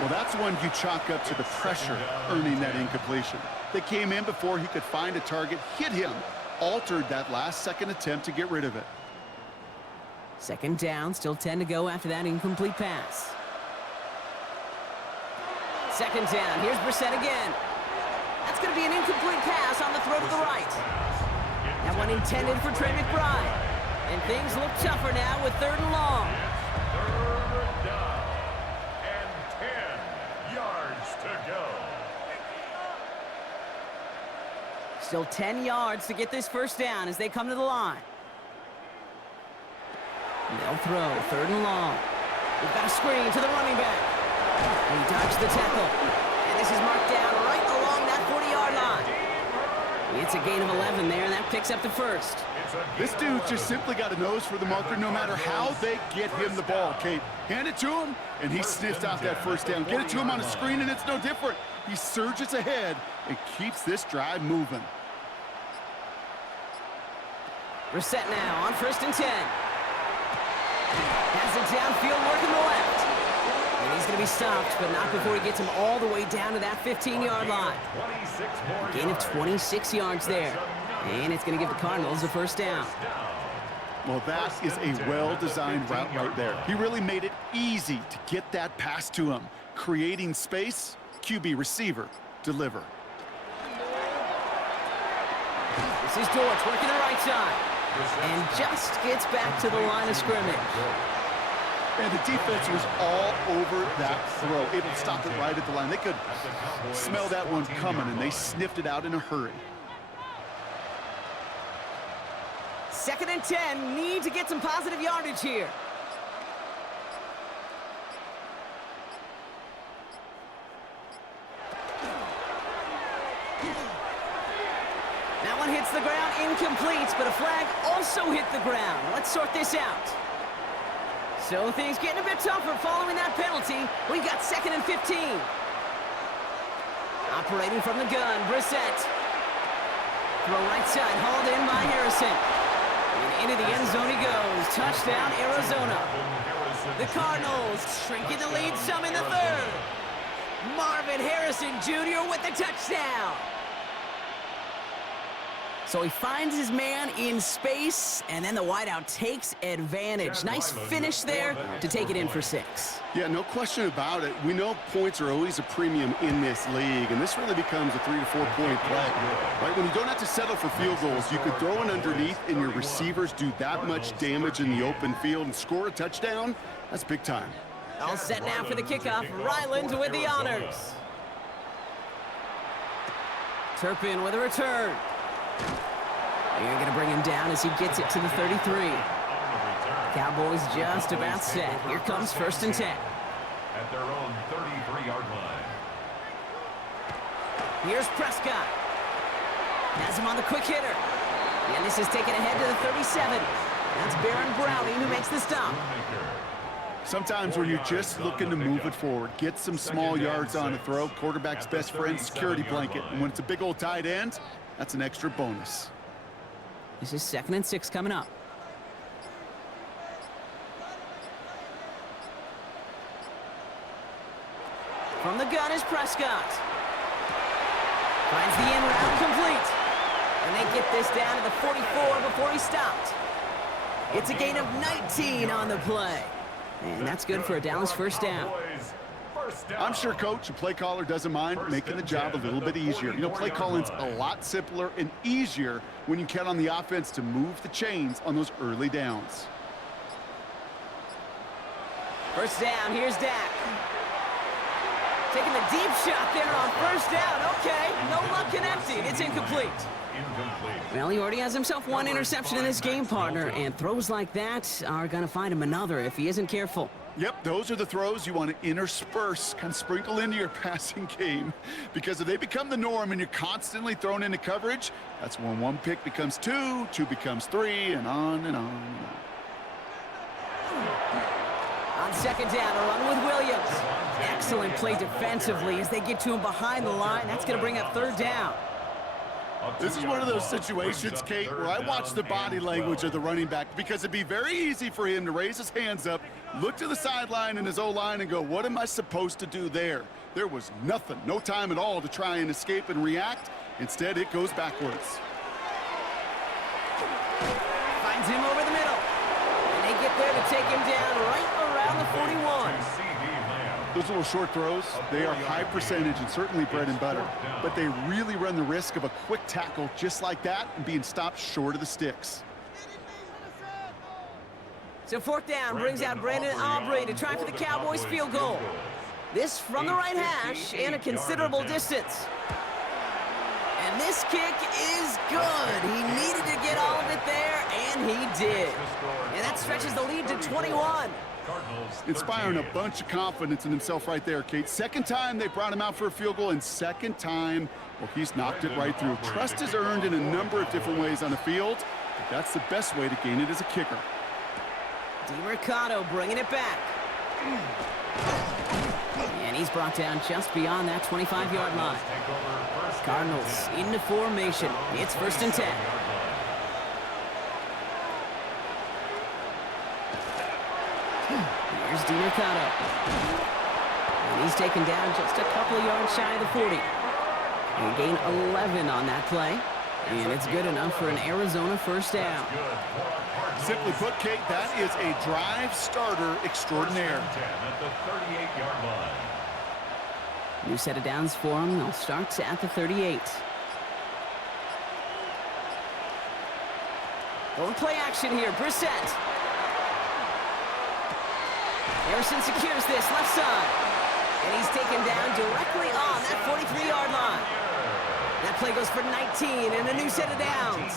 Well, that's one you chalk up to the pressure earning that incompletion. They came in before he could find a target, hit him, altered that last second attempt to get rid of it. 2nd down, still 10 to go after that incomplete pass. 2nd down, here's Brissett again. That's going to be an incomplete pass on the throw to the right. That one intended for Trey McBride. And things look tougher now with 3rd and long. 3rd down and 10 yards to go. Still 10 yards to get this 1st down as they come to the line. They'll throw, 3rd and long. We've got a screen to the running back. He dodged the tackle. And this is marked down right along that 40-yard line. It's a gain of 11 there, and that picks up the 1st. This dude just simply got a nose for the marker no matter how they get him the ball, Kate. Hand it to him, and he sniffs out that 1st down. Get it to him on a screen, and it's no different. He surges ahead and keeps this drive moving. Brissett now on 1st and 10. Has it downfield, working the left. And he's going to be stopped, but not before he gets him all the way down to that 15-yard line. A gain of 26 yards there. And it's going to give the Cardinals a 1st down. Well, that is a well-designed route right there. He really made it easy to get that pass to him. Creating space, QB receiver, deliver. This is Dortch working the right side. And just gets back to the line of scrimmage. And the defense was all over that throw, able to stop it right at the line. They could smell that one coming, and they sniffed it out in a hurry. 2nd and 10, need to get some positive yardage here. That one hits the ground, incomplete, but a flag also hit the ground. Let's sort this out. So things getting a bit tougher following that penalty. We got 2nd and 15. Operating from the gun, Brissett. Throw right side, hauled in by Harrison. And into the end zone he goes. Touchdown, Arizona. The Cardinals shrinking the lead some in the 3rd. Marvin Harrison Jr. with the touchdown. So he finds his man in space, and then the wideout takes advantage. Nice finish there to take it in for 6. Yeah, no question about it. We know points are always a premium in this league, and this really becomes a 3 to 4 point play. Right? When you don't have to settle for field goals, you could throw it underneath, and your receivers do that much damage in the open field and score a touchdown. That's big time. All set now for the kickoff. Ryland with the honors. Turpin with a return. They're going to bring him down as he gets it to the 33. Cowboys just about set. Here comes 1st and 10. At their own 33-yard line. Here's Prescott. Has him on the quick hitter. And this is taken ahead to the 37. That's Baron Browning who makes the stop. Sometimes when you're just looking to move it forward, get some small yards on a throw, quarterback's best friend, security blanket. And when it's a big old tight end, that's an extra bonus. This is 2nd and 6 coming up. From the gun is Prescott. Finds the end route complete. And they get this down to the 44 before he stopped. It's a gain of 19 on the play. And that's good for a Dallas 1st down. I'm sure coach and play caller doesn't mind making the job a little bit easier. You know, play calling's a lot simpler and easier when you count on the offense to move the chains on those early downs. 1st down, here's Dak. Taking the deep shot there on 1st down. Okay, no luck connecting. It's incomplete. Well, he already has himself one interception in this game, partner, and throws like that are going to find him another if he isn't careful. Yep, those are the throws you want to intersperse, kind of sprinkle into your passing game, because if they become the norm and you're constantly thrown into coverage, that's when 1 pick becomes 2, 2 becomes 3, and on and on and on. On 2nd down, a run with Williams. Excellent play defensively as they get to him behind the line. That's going to bring up 3rd down. This is one of those situations, Kate, where I watch the body language of the running back, because it'd be very easy for him to raise his hands up, look to the sideline in his O-line and go, what am I supposed to do there? There was nothing, no time at all to try and escape and react. Instead, it goes backwards. Finds him over the middle. And they get there to take him down right around the 41. Those little short throws, they are high percentage and certainly bread and butter, but they really run the risk of a quick tackle just like that and being stopped short of the sticks. So 4th down brings out Brandon Aubrey to try for the Cowboys field goal. This from the right hash and a considerable distance. And this kick is good. He needed to get all of it there, and he did. And that stretches the lead to 21. Inspiring a bunch of confidence in himself right there, Kate. 2nd time they brought him out for a field goal, and 2nd time, well, he's knocked it right through. Trust is earned in a number of different ways on the field, but that's the best way to gain it as a kicker. DeMercado bringing it back. And he's brought down just beyond that 25-yard line. Cardinals into formation. It's 1st and 10. Here's DeMercado. And he's taken down just a couple of yards shy of the 40. He gained 11 on that play. And it's good enough for an Arizona 1st down. Simply put, Kate, that is a drive starter extraordinaire. At the 38-yard line. New set of downs for him. They'll start at the 38. Going play action here. Brissett. Harrison secures this left side. And he's taken down directly on that 43-yard line. That play goes for 19 and a new set of downs.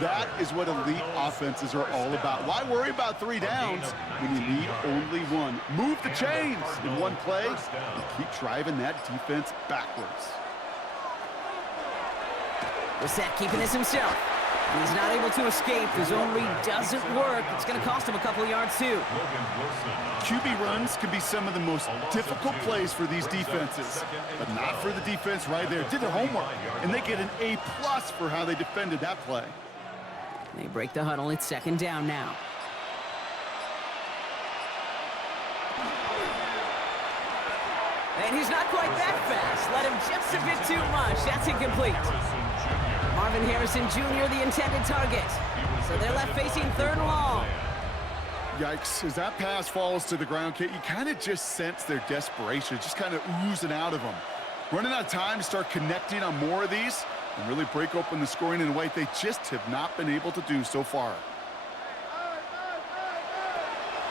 That is what elite offenses are all about. Why worry about 3 downs when you need only 1? Move the chains in 1 play and keep driving that defense backwards. Brissett keeping this himself. He's not able to escape. The zone read doesn't work. It's going to cost him a couple of yards, too. QB runs can be some of the most difficult plays for these defenses, but not for the defense right there. Did their homework, and they get an A+ for how they defended that play. They break the huddle. It's 2nd down now. And he's not quite that fast. Let him just a bit too much. That's incomplete. Marvin Harrison Jr., the intended target. So they're left facing 3rd and long. Yikes, as that pass falls to the ground, Kate, you kind of just sense their desperation, just kind of oozing out of them. Running out of time to start connecting on more of these and really break open the scoring in a way they just have not been able to do so far.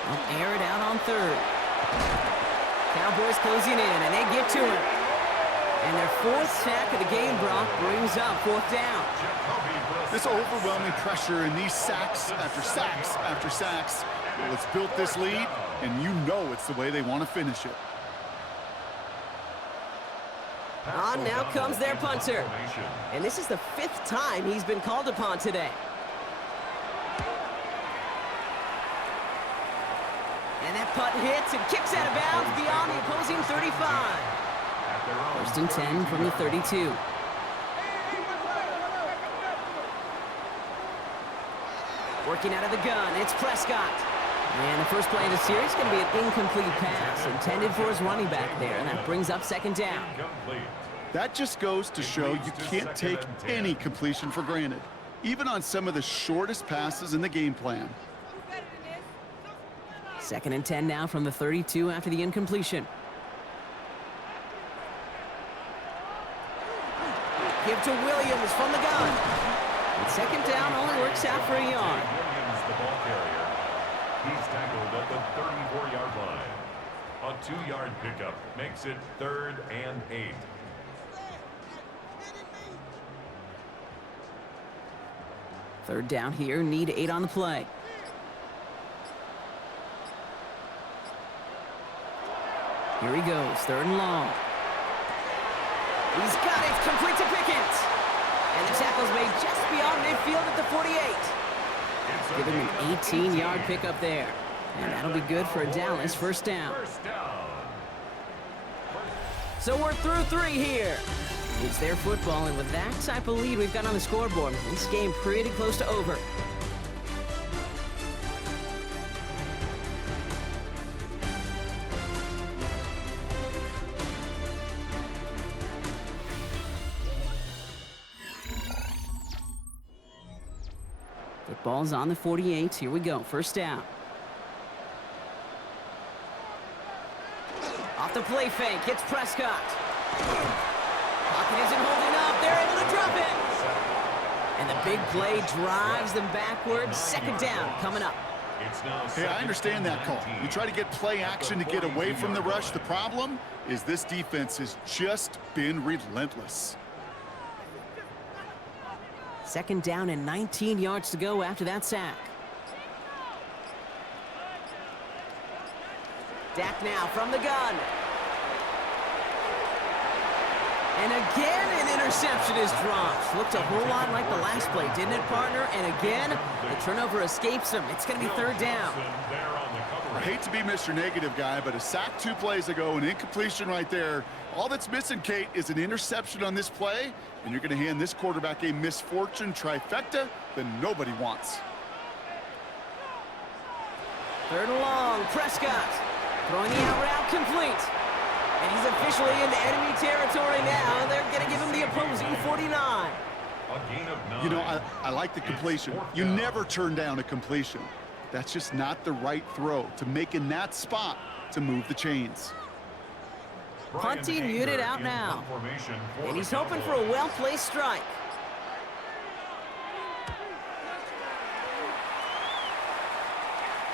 They'll air it out on 3rd. Cowboys closing in, and they get to him. And their 4th sack of the game, Brock, brings up 4th down. This overwhelming pressure and these sacks after sacks after sacks, well, it's built this lead, and you know it's the way they want to finish it. On now comes their punter. And this is the 5th time he's been called upon today. And that punt hits and kicks out of bounds beyond the opposing 35. 1st and 10 from the 32. Working out of the gun, it's Prescott. And the first play of the series is going to be an incomplete pass intended for his running back there, and that brings up 2nd down. That just goes to show you can't take any completion for granted, even on some of the shortest passes in the game plan. 2nd and 10 now from the 32 after the incompletion. Give to Williams from the gun. And 2nd down only works out for a yard. Williams, the ball carrier. He's tackled at the 34-yard line. A 2-yard pickup makes it 3rd and 8. Third down here, need 8 on the play. Here he goes, 3rd and long. He's got it, complete to Pickens. And the tackle's made just beyond midfield at the 48. Give him an 18-yard pickup there. And that'll be good for a Dallas 1st down. So we're through 3 here. It's their football, and with that type of lead we've got on the scoreboard, this game pretty close to over. Football's on the 48. Here we go. 1st down. Off the play fake. It's Prescott. Pocket isn't holding up. They're able to drop it. And the big play drives them backwards. 2nd down coming up. Hey, I understand that call. You try to get play action to get away from the rush. The problem is this defense has just been relentless. 2nd down and 19 yards to go after that sack. Dak now from the gun. And again, an interception is dropped. Looked a whole lot like the last play, didn't it, partner? And again, the turnover escapes him. It's going to be 3rd down. I hate to be Mr. Negative guy, but a sack 2 plays ago, an incompletion right there. All that's missing, Kate, is an interception on this play, and you're going to hand this quarterback a misfortune trifecta that nobody wants. 3rd and long, Prescott throwing the out route complete. And he's officially into enemy territory now. They're going to give him the opposing 49. You know, I like the completion. You never turn down a completion. That's just not the right throw to make in that spot to move the chains. Punting unit out now. And he's hoping for a well-placed strike.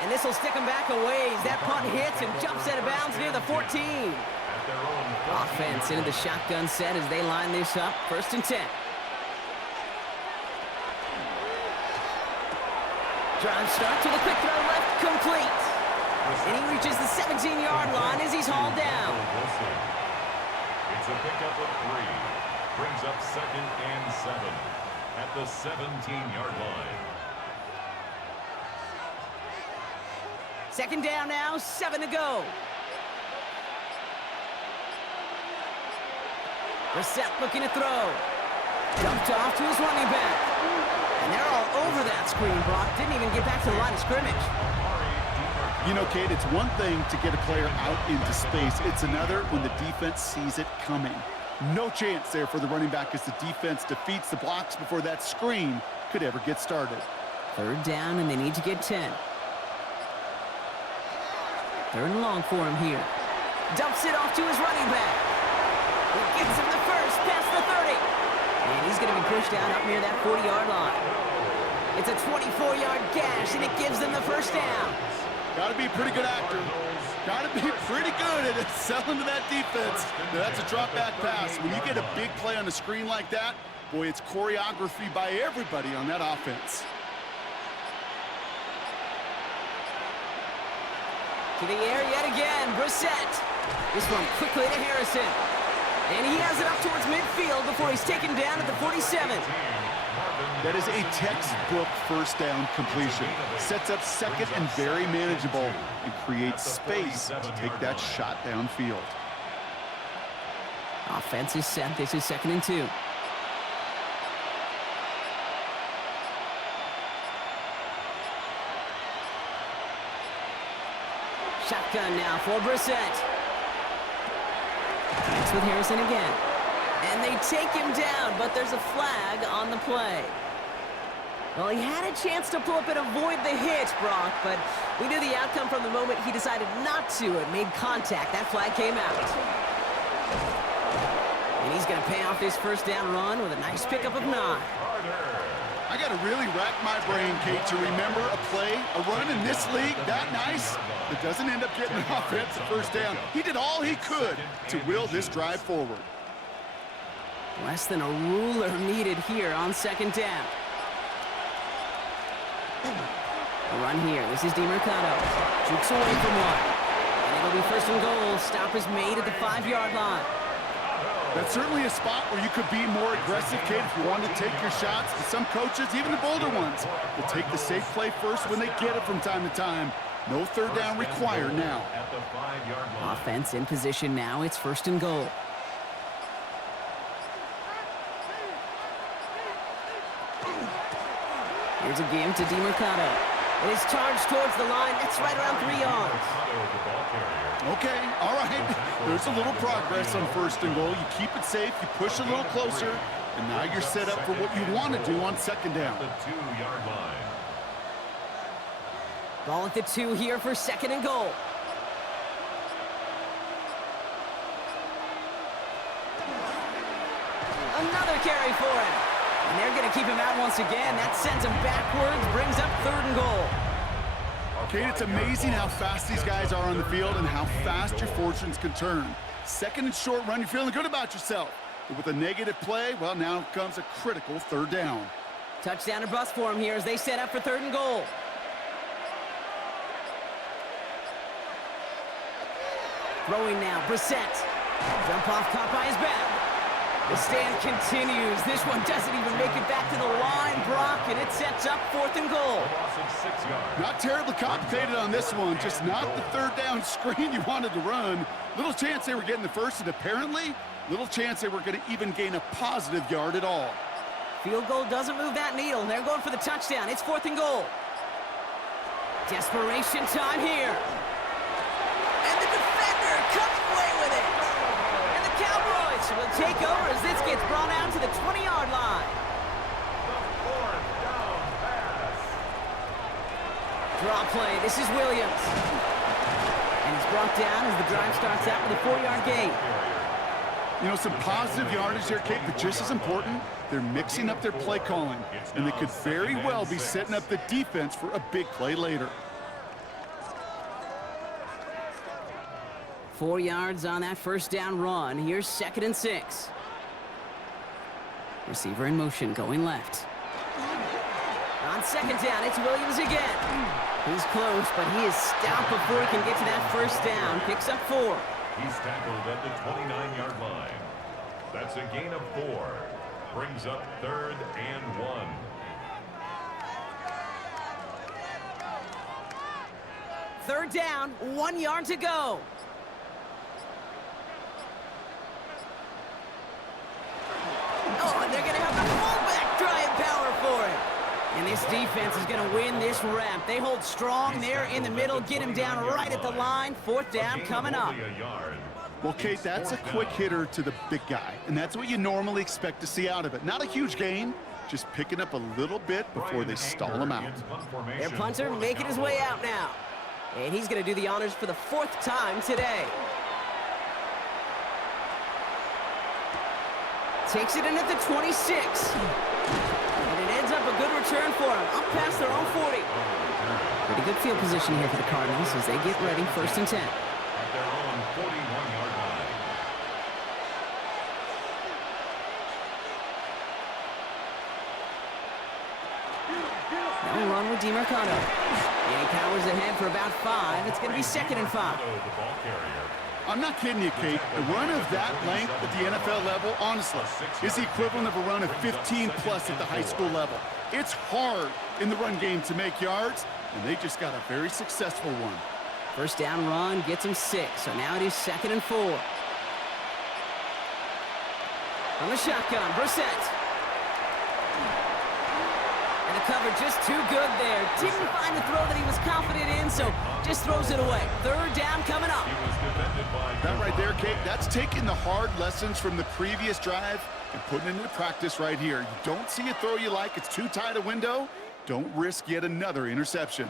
And this will stick him back a ways. That punt hits and jumps out of bounds near the 14. Offense into the shotgun set as they line this up. 1st and 10. Drive start to the quick throw left, complete. And he reaches the 17-yard line as he's hauled down. It's a pickup of 3. Brings up 2nd and 7 at the 17-yard line. 2nd down now, 7 to go. Brissett looking to throw. Dumped off to his running back. And they're all over that screen, Brock. Didn't even get back to the line of scrimmage. You know, Kate, it's one thing to get a player out into space. It's another when the defense sees it coming. No chance there for the running back as the defense defeats the blocks before that screen could ever get started. Third down, and they need to get 10. Third and long for him here. Dumps it off to his running back. He gets him the first, past the 30. And he's going to be pushed down up near that 40-yard line. It's a 24-yard gash, and it gives them the first down. Got to be a pretty good actor. Got to be pretty good at selling to that defense. Now, that's a drop-back pass. When you get a big play on the screen like that, boy, it's choreography by everybody on that offense. To the air yet again, Brissett. This one quickly to Harrison. And he has it up towards midfield before he's taken down at the 47. That is a textbook first down completion. Sets up second and very manageable and creates space to take that shot downfield. Offense is set. This is 2nd and 2. Shotgun now for Brissett. Next with Harrison again. And they take him down, but there's a flag on the play. Well, he had a chance to pull up and avoid the hit, Brock, but we knew the outcome from the moment he decided not to. It made contact. That flag came out. And he's going to pay off this first down run with a nice pickup of 9. I got to really rack my brain, Kate, to remember a play, a run in this league that nice that doesn't end up getting an offensive first down. He did all he could to will this drive forward. Less than a ruler needed here on 2nd down. A run here. This is DeMercado. Jukes away from one. And it'll be 1st and goal. Stop is made at the 5-yard line. That's certainly a spot where you could be more aggressive, Kate, if you want to take your shots. And some coaches, even the bolder ones, will take the safe play first when they get it from time to time. No third down required now. Offense in position now. It's 1st and goal. Here's a give to DeMercado. It is charged towards the line. That's right around 3 yards. Okay, all right. There's a little progress on 1st and goal. You keep it safe, you push a little closer, and now you're set up for what you want to do on 2nd down. The 2-yard line. Ball at the 2 here for 2nd and goal. Another carry for him. And they're going to keep him out once again. That sends him backwards, brings up 3rd and goal. Kate, it's amazing how fast these guys are on the field and how fast your fortunes can turn. 2nd and short run, you're feeling good about yourself. But with a negative play, well, now comes a critical 3rd down. Touchdown or bust for him here as they set up for 3rd and goal. Throwing now, Brissett. Jump off, caught by his back. The stand continues. This one doesn't even make it back to the line, Brock, and it sets up 4th and goal. Not terribly complicated on this one, just not the 3rd down screen you wanted to run. Little chance they were getting the first, and apparently, little chance they were going to even gain a positive yard at all. Field goal doesn't move that needle, and they're going for the touchdown. It's 4th and goal. Desperation time here. And the defender comes away with it. And the Cowboys will take over as this gets brought out to the 20-yard line. Draw play. This is Williams. And he's brought down as the drive starts out with a 4-yard gain. You know, some positive yardage there, Kate, but just as important, they're mixing up their play calling, and they could very well be setting up the defense for a big play later. 4 yards on that first down run. Here's 2nd and 6. Receiver in motion, going left. On 2nd down, it's Williams again. He's close, but he is stopped before he can get to that first down. Picks up 4. He's tackled at the 29-yard line. That's a gain of 4. Brings up 3rd and 1. Third down, 1 yard to go. Oh, and they're going to have the fullback trying power for it. And this defense is going to win this rep. They hold strong there in the middle, get him down right at the line. 4th down coming up. Well, Kate, that's a quick hitter to the big guy, and that's what you normally expect to see out of it. Not a huge gain, just picking up a little bit before they stall him out. Their punter making his way out now. And he's going to do the honors for the 4th time today. Takes it in at the 26. And it ends up a good return for him, up past their own 40. Pretty good field position here for the Cardinals as they get ready, 1st and 10. At their own 41-yard line. Now run with DeMarcado. And he powers ahead for about 5. It's going to be 2nd and 5. The ball carrier. I'm not kidding you, Kate. A run of that length at the NFL level, honestly, is the equivalent of a run of 15-plus at the high school level. It's hard in the run game to make yards, and they just got a very successful one. 1st down run gets him 6, so now it is 2nd and 4. From the shotgun, Brissett. And the cover just too good there. Didn't find the throw that he was confident in, so just throws it away. 3rd down coming up. That right there, Kate, that's taking the hard lessons from the previous drive and putting it into practice right here. You don't see a throw you like, it's too tight a window, don't risk yet another interception.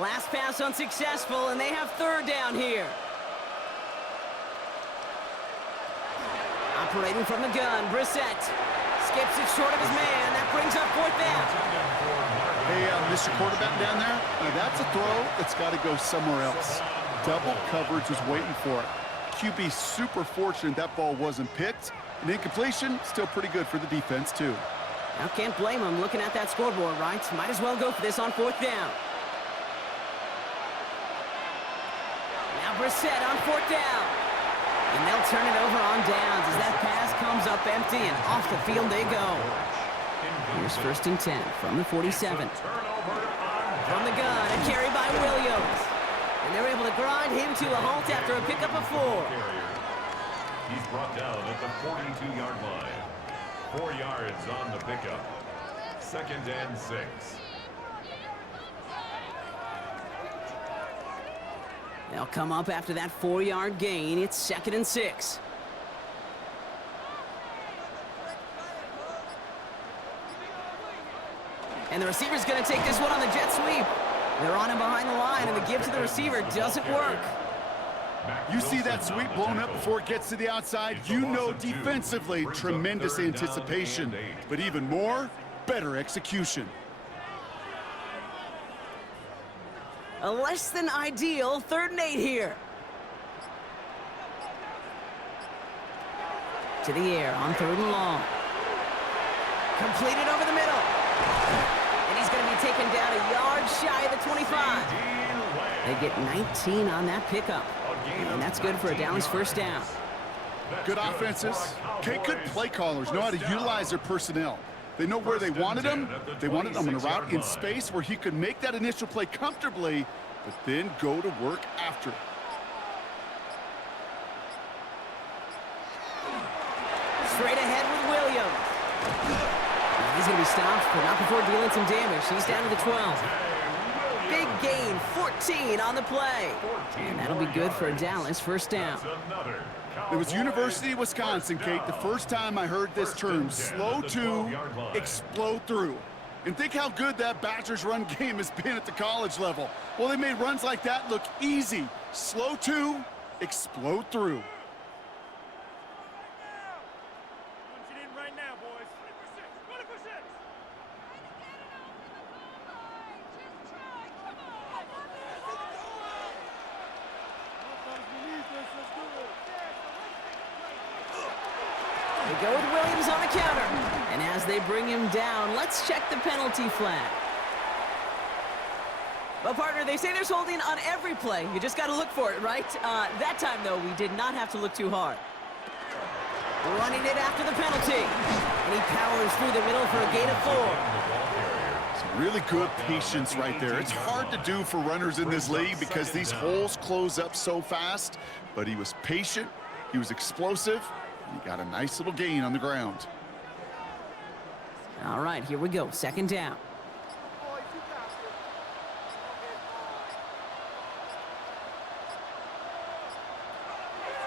Last pass unsuccessful, and they have 3rd down here. Operating from the gun, Brissett skips it short of his man. That brings up 4th down. Hey, Mr. Quarterback down there, now that's a throw that's got to go somewhere else. Double coverage was waiting for it. QB super fortunate that ball wasn't picked. And incompletion, still pretty good for the defense, too. Now can't blame him looking at that scoreboard, right? Might as well go for this on 4th down. Now Brissett on 4th down. And they'll turn it over on downs as that pass comes up empty and off the field they go. Here's 1st and 10 from the 47. From the gun, a carry by Williams. And they're able to grind him to a halt after a pickup of 4. He's brought down at the 42-yard line. 4 yards on the pickup. 2nd and 6. They'll come up after that 4-yard gain. It's 2nd and 6. And the receiver's going to take this one on the jet sweep. They're on him behind the line, and the give to the receiver doesn't work. You see that sweep blown up before it gets to the outside, you know defensively, tremendous anticipation. But even more, better execution. A less than ideal 3rd and 8 here. To the air on 3rd and long. Completed over the middle. And he's going to be taken down a yard shy of the 25. They get 19 on that pickup. And that's good for a Dallas 1st down. Good offenses. Okay, good play callers know how to utilize their personnel. They know where they wanted him. They wanted him on a route in space where he could make that initial play comfortably, but then go to work after it. Straight ahead with Williams. He's going to be stopped, but not before dealing some damage. He's down to the 12. Big gain, 14 on the play. And that'll be good for a Dallas 1st down. It was University of Wisconsin, Kate, the first time I heard this term, slow to explode through. And think how good that Badgers run game has been at the college level. Well, they made runs like that look easy. Slow to explode through. They go with Williams on the counter. And as they bring him down, let's check the penalty flag. Well, partner, they say there's holding on every play. You just got to look for it, right? That time, though, we did not have to look too hard. Running it after the penalty. And he powers through the middle for a gain of 4. Some really good patience right there. It's hard to do for runners in this league because these holes close up so fast. But he was patient. He was explosive. He got a nice little gain on the ground. All right, here we go. 2nd down.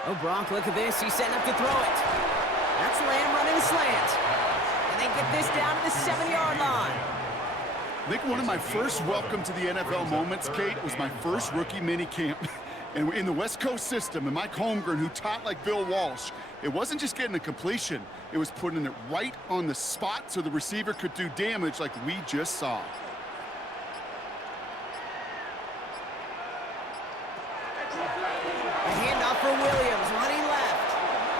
Oh, Brock, look at this. He's setting up to throw it. That's Lamb running a slant. And they get this down to the 7-yard line. I think one of my first welcome to the NFL moments, Kate, was my first rookie mini camp. And in the West Coast system, and Mike Holmgren, who taught like Bill Walsh, it wasn't just getting a completion. It was putting it right on the spot so the receiver could do damage like we just saw. A handoff for Williams, running left.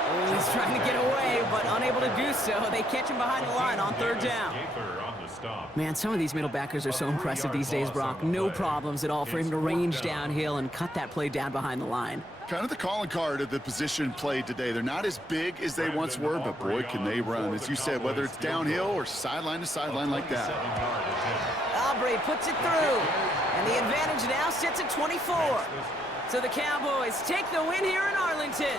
Oh, he's trying to get away, but unable to do so. They catch him behind the line on 3rd down. Man, some of these middle backers are so impressive these days, Brock. No problems at all for him to range downhill and cut that play down behind the line. Kind of the calling card of the position played today. They're not as big as they once were, but boy, can they run. As you said, whether it's downhill or sideline to sideline like that. Albright puts it through, and the advantage now sits at 24. So the Cowboys take the win here in Arlington.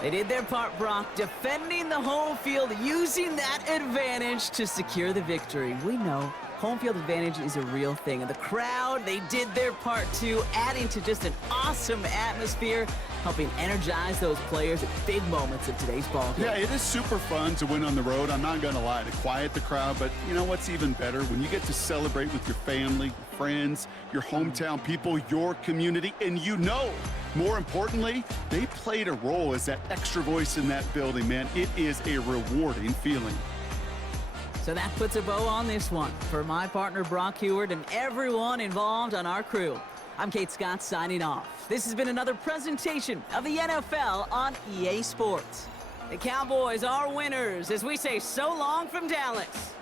They did their part, Brock, defending the home field, using that advantage to secure the victory. We know home field advantage is a real thing. And the crowd, they did their part too, adding to just an awesome atmosphere, helping energize those players at big moments of today's ball game. Yeah, it is super fun to win on the road. I'm not going to lie, to quiet the crowd. But you know what's even better? When you get to celebrate with your family, your friends, your hometown people, your community, and you know, more importantly, they played a role as that extra voice in that building, man. It is a rewarding feeling. So that puts a bow on this one. For my partner, Brock Heward, and everyone involved on our crew, I'm Kate Scott signing off. This has been another presentation of the NFL on EA Sports. The Cowboys are winners as we say so long from Dallas.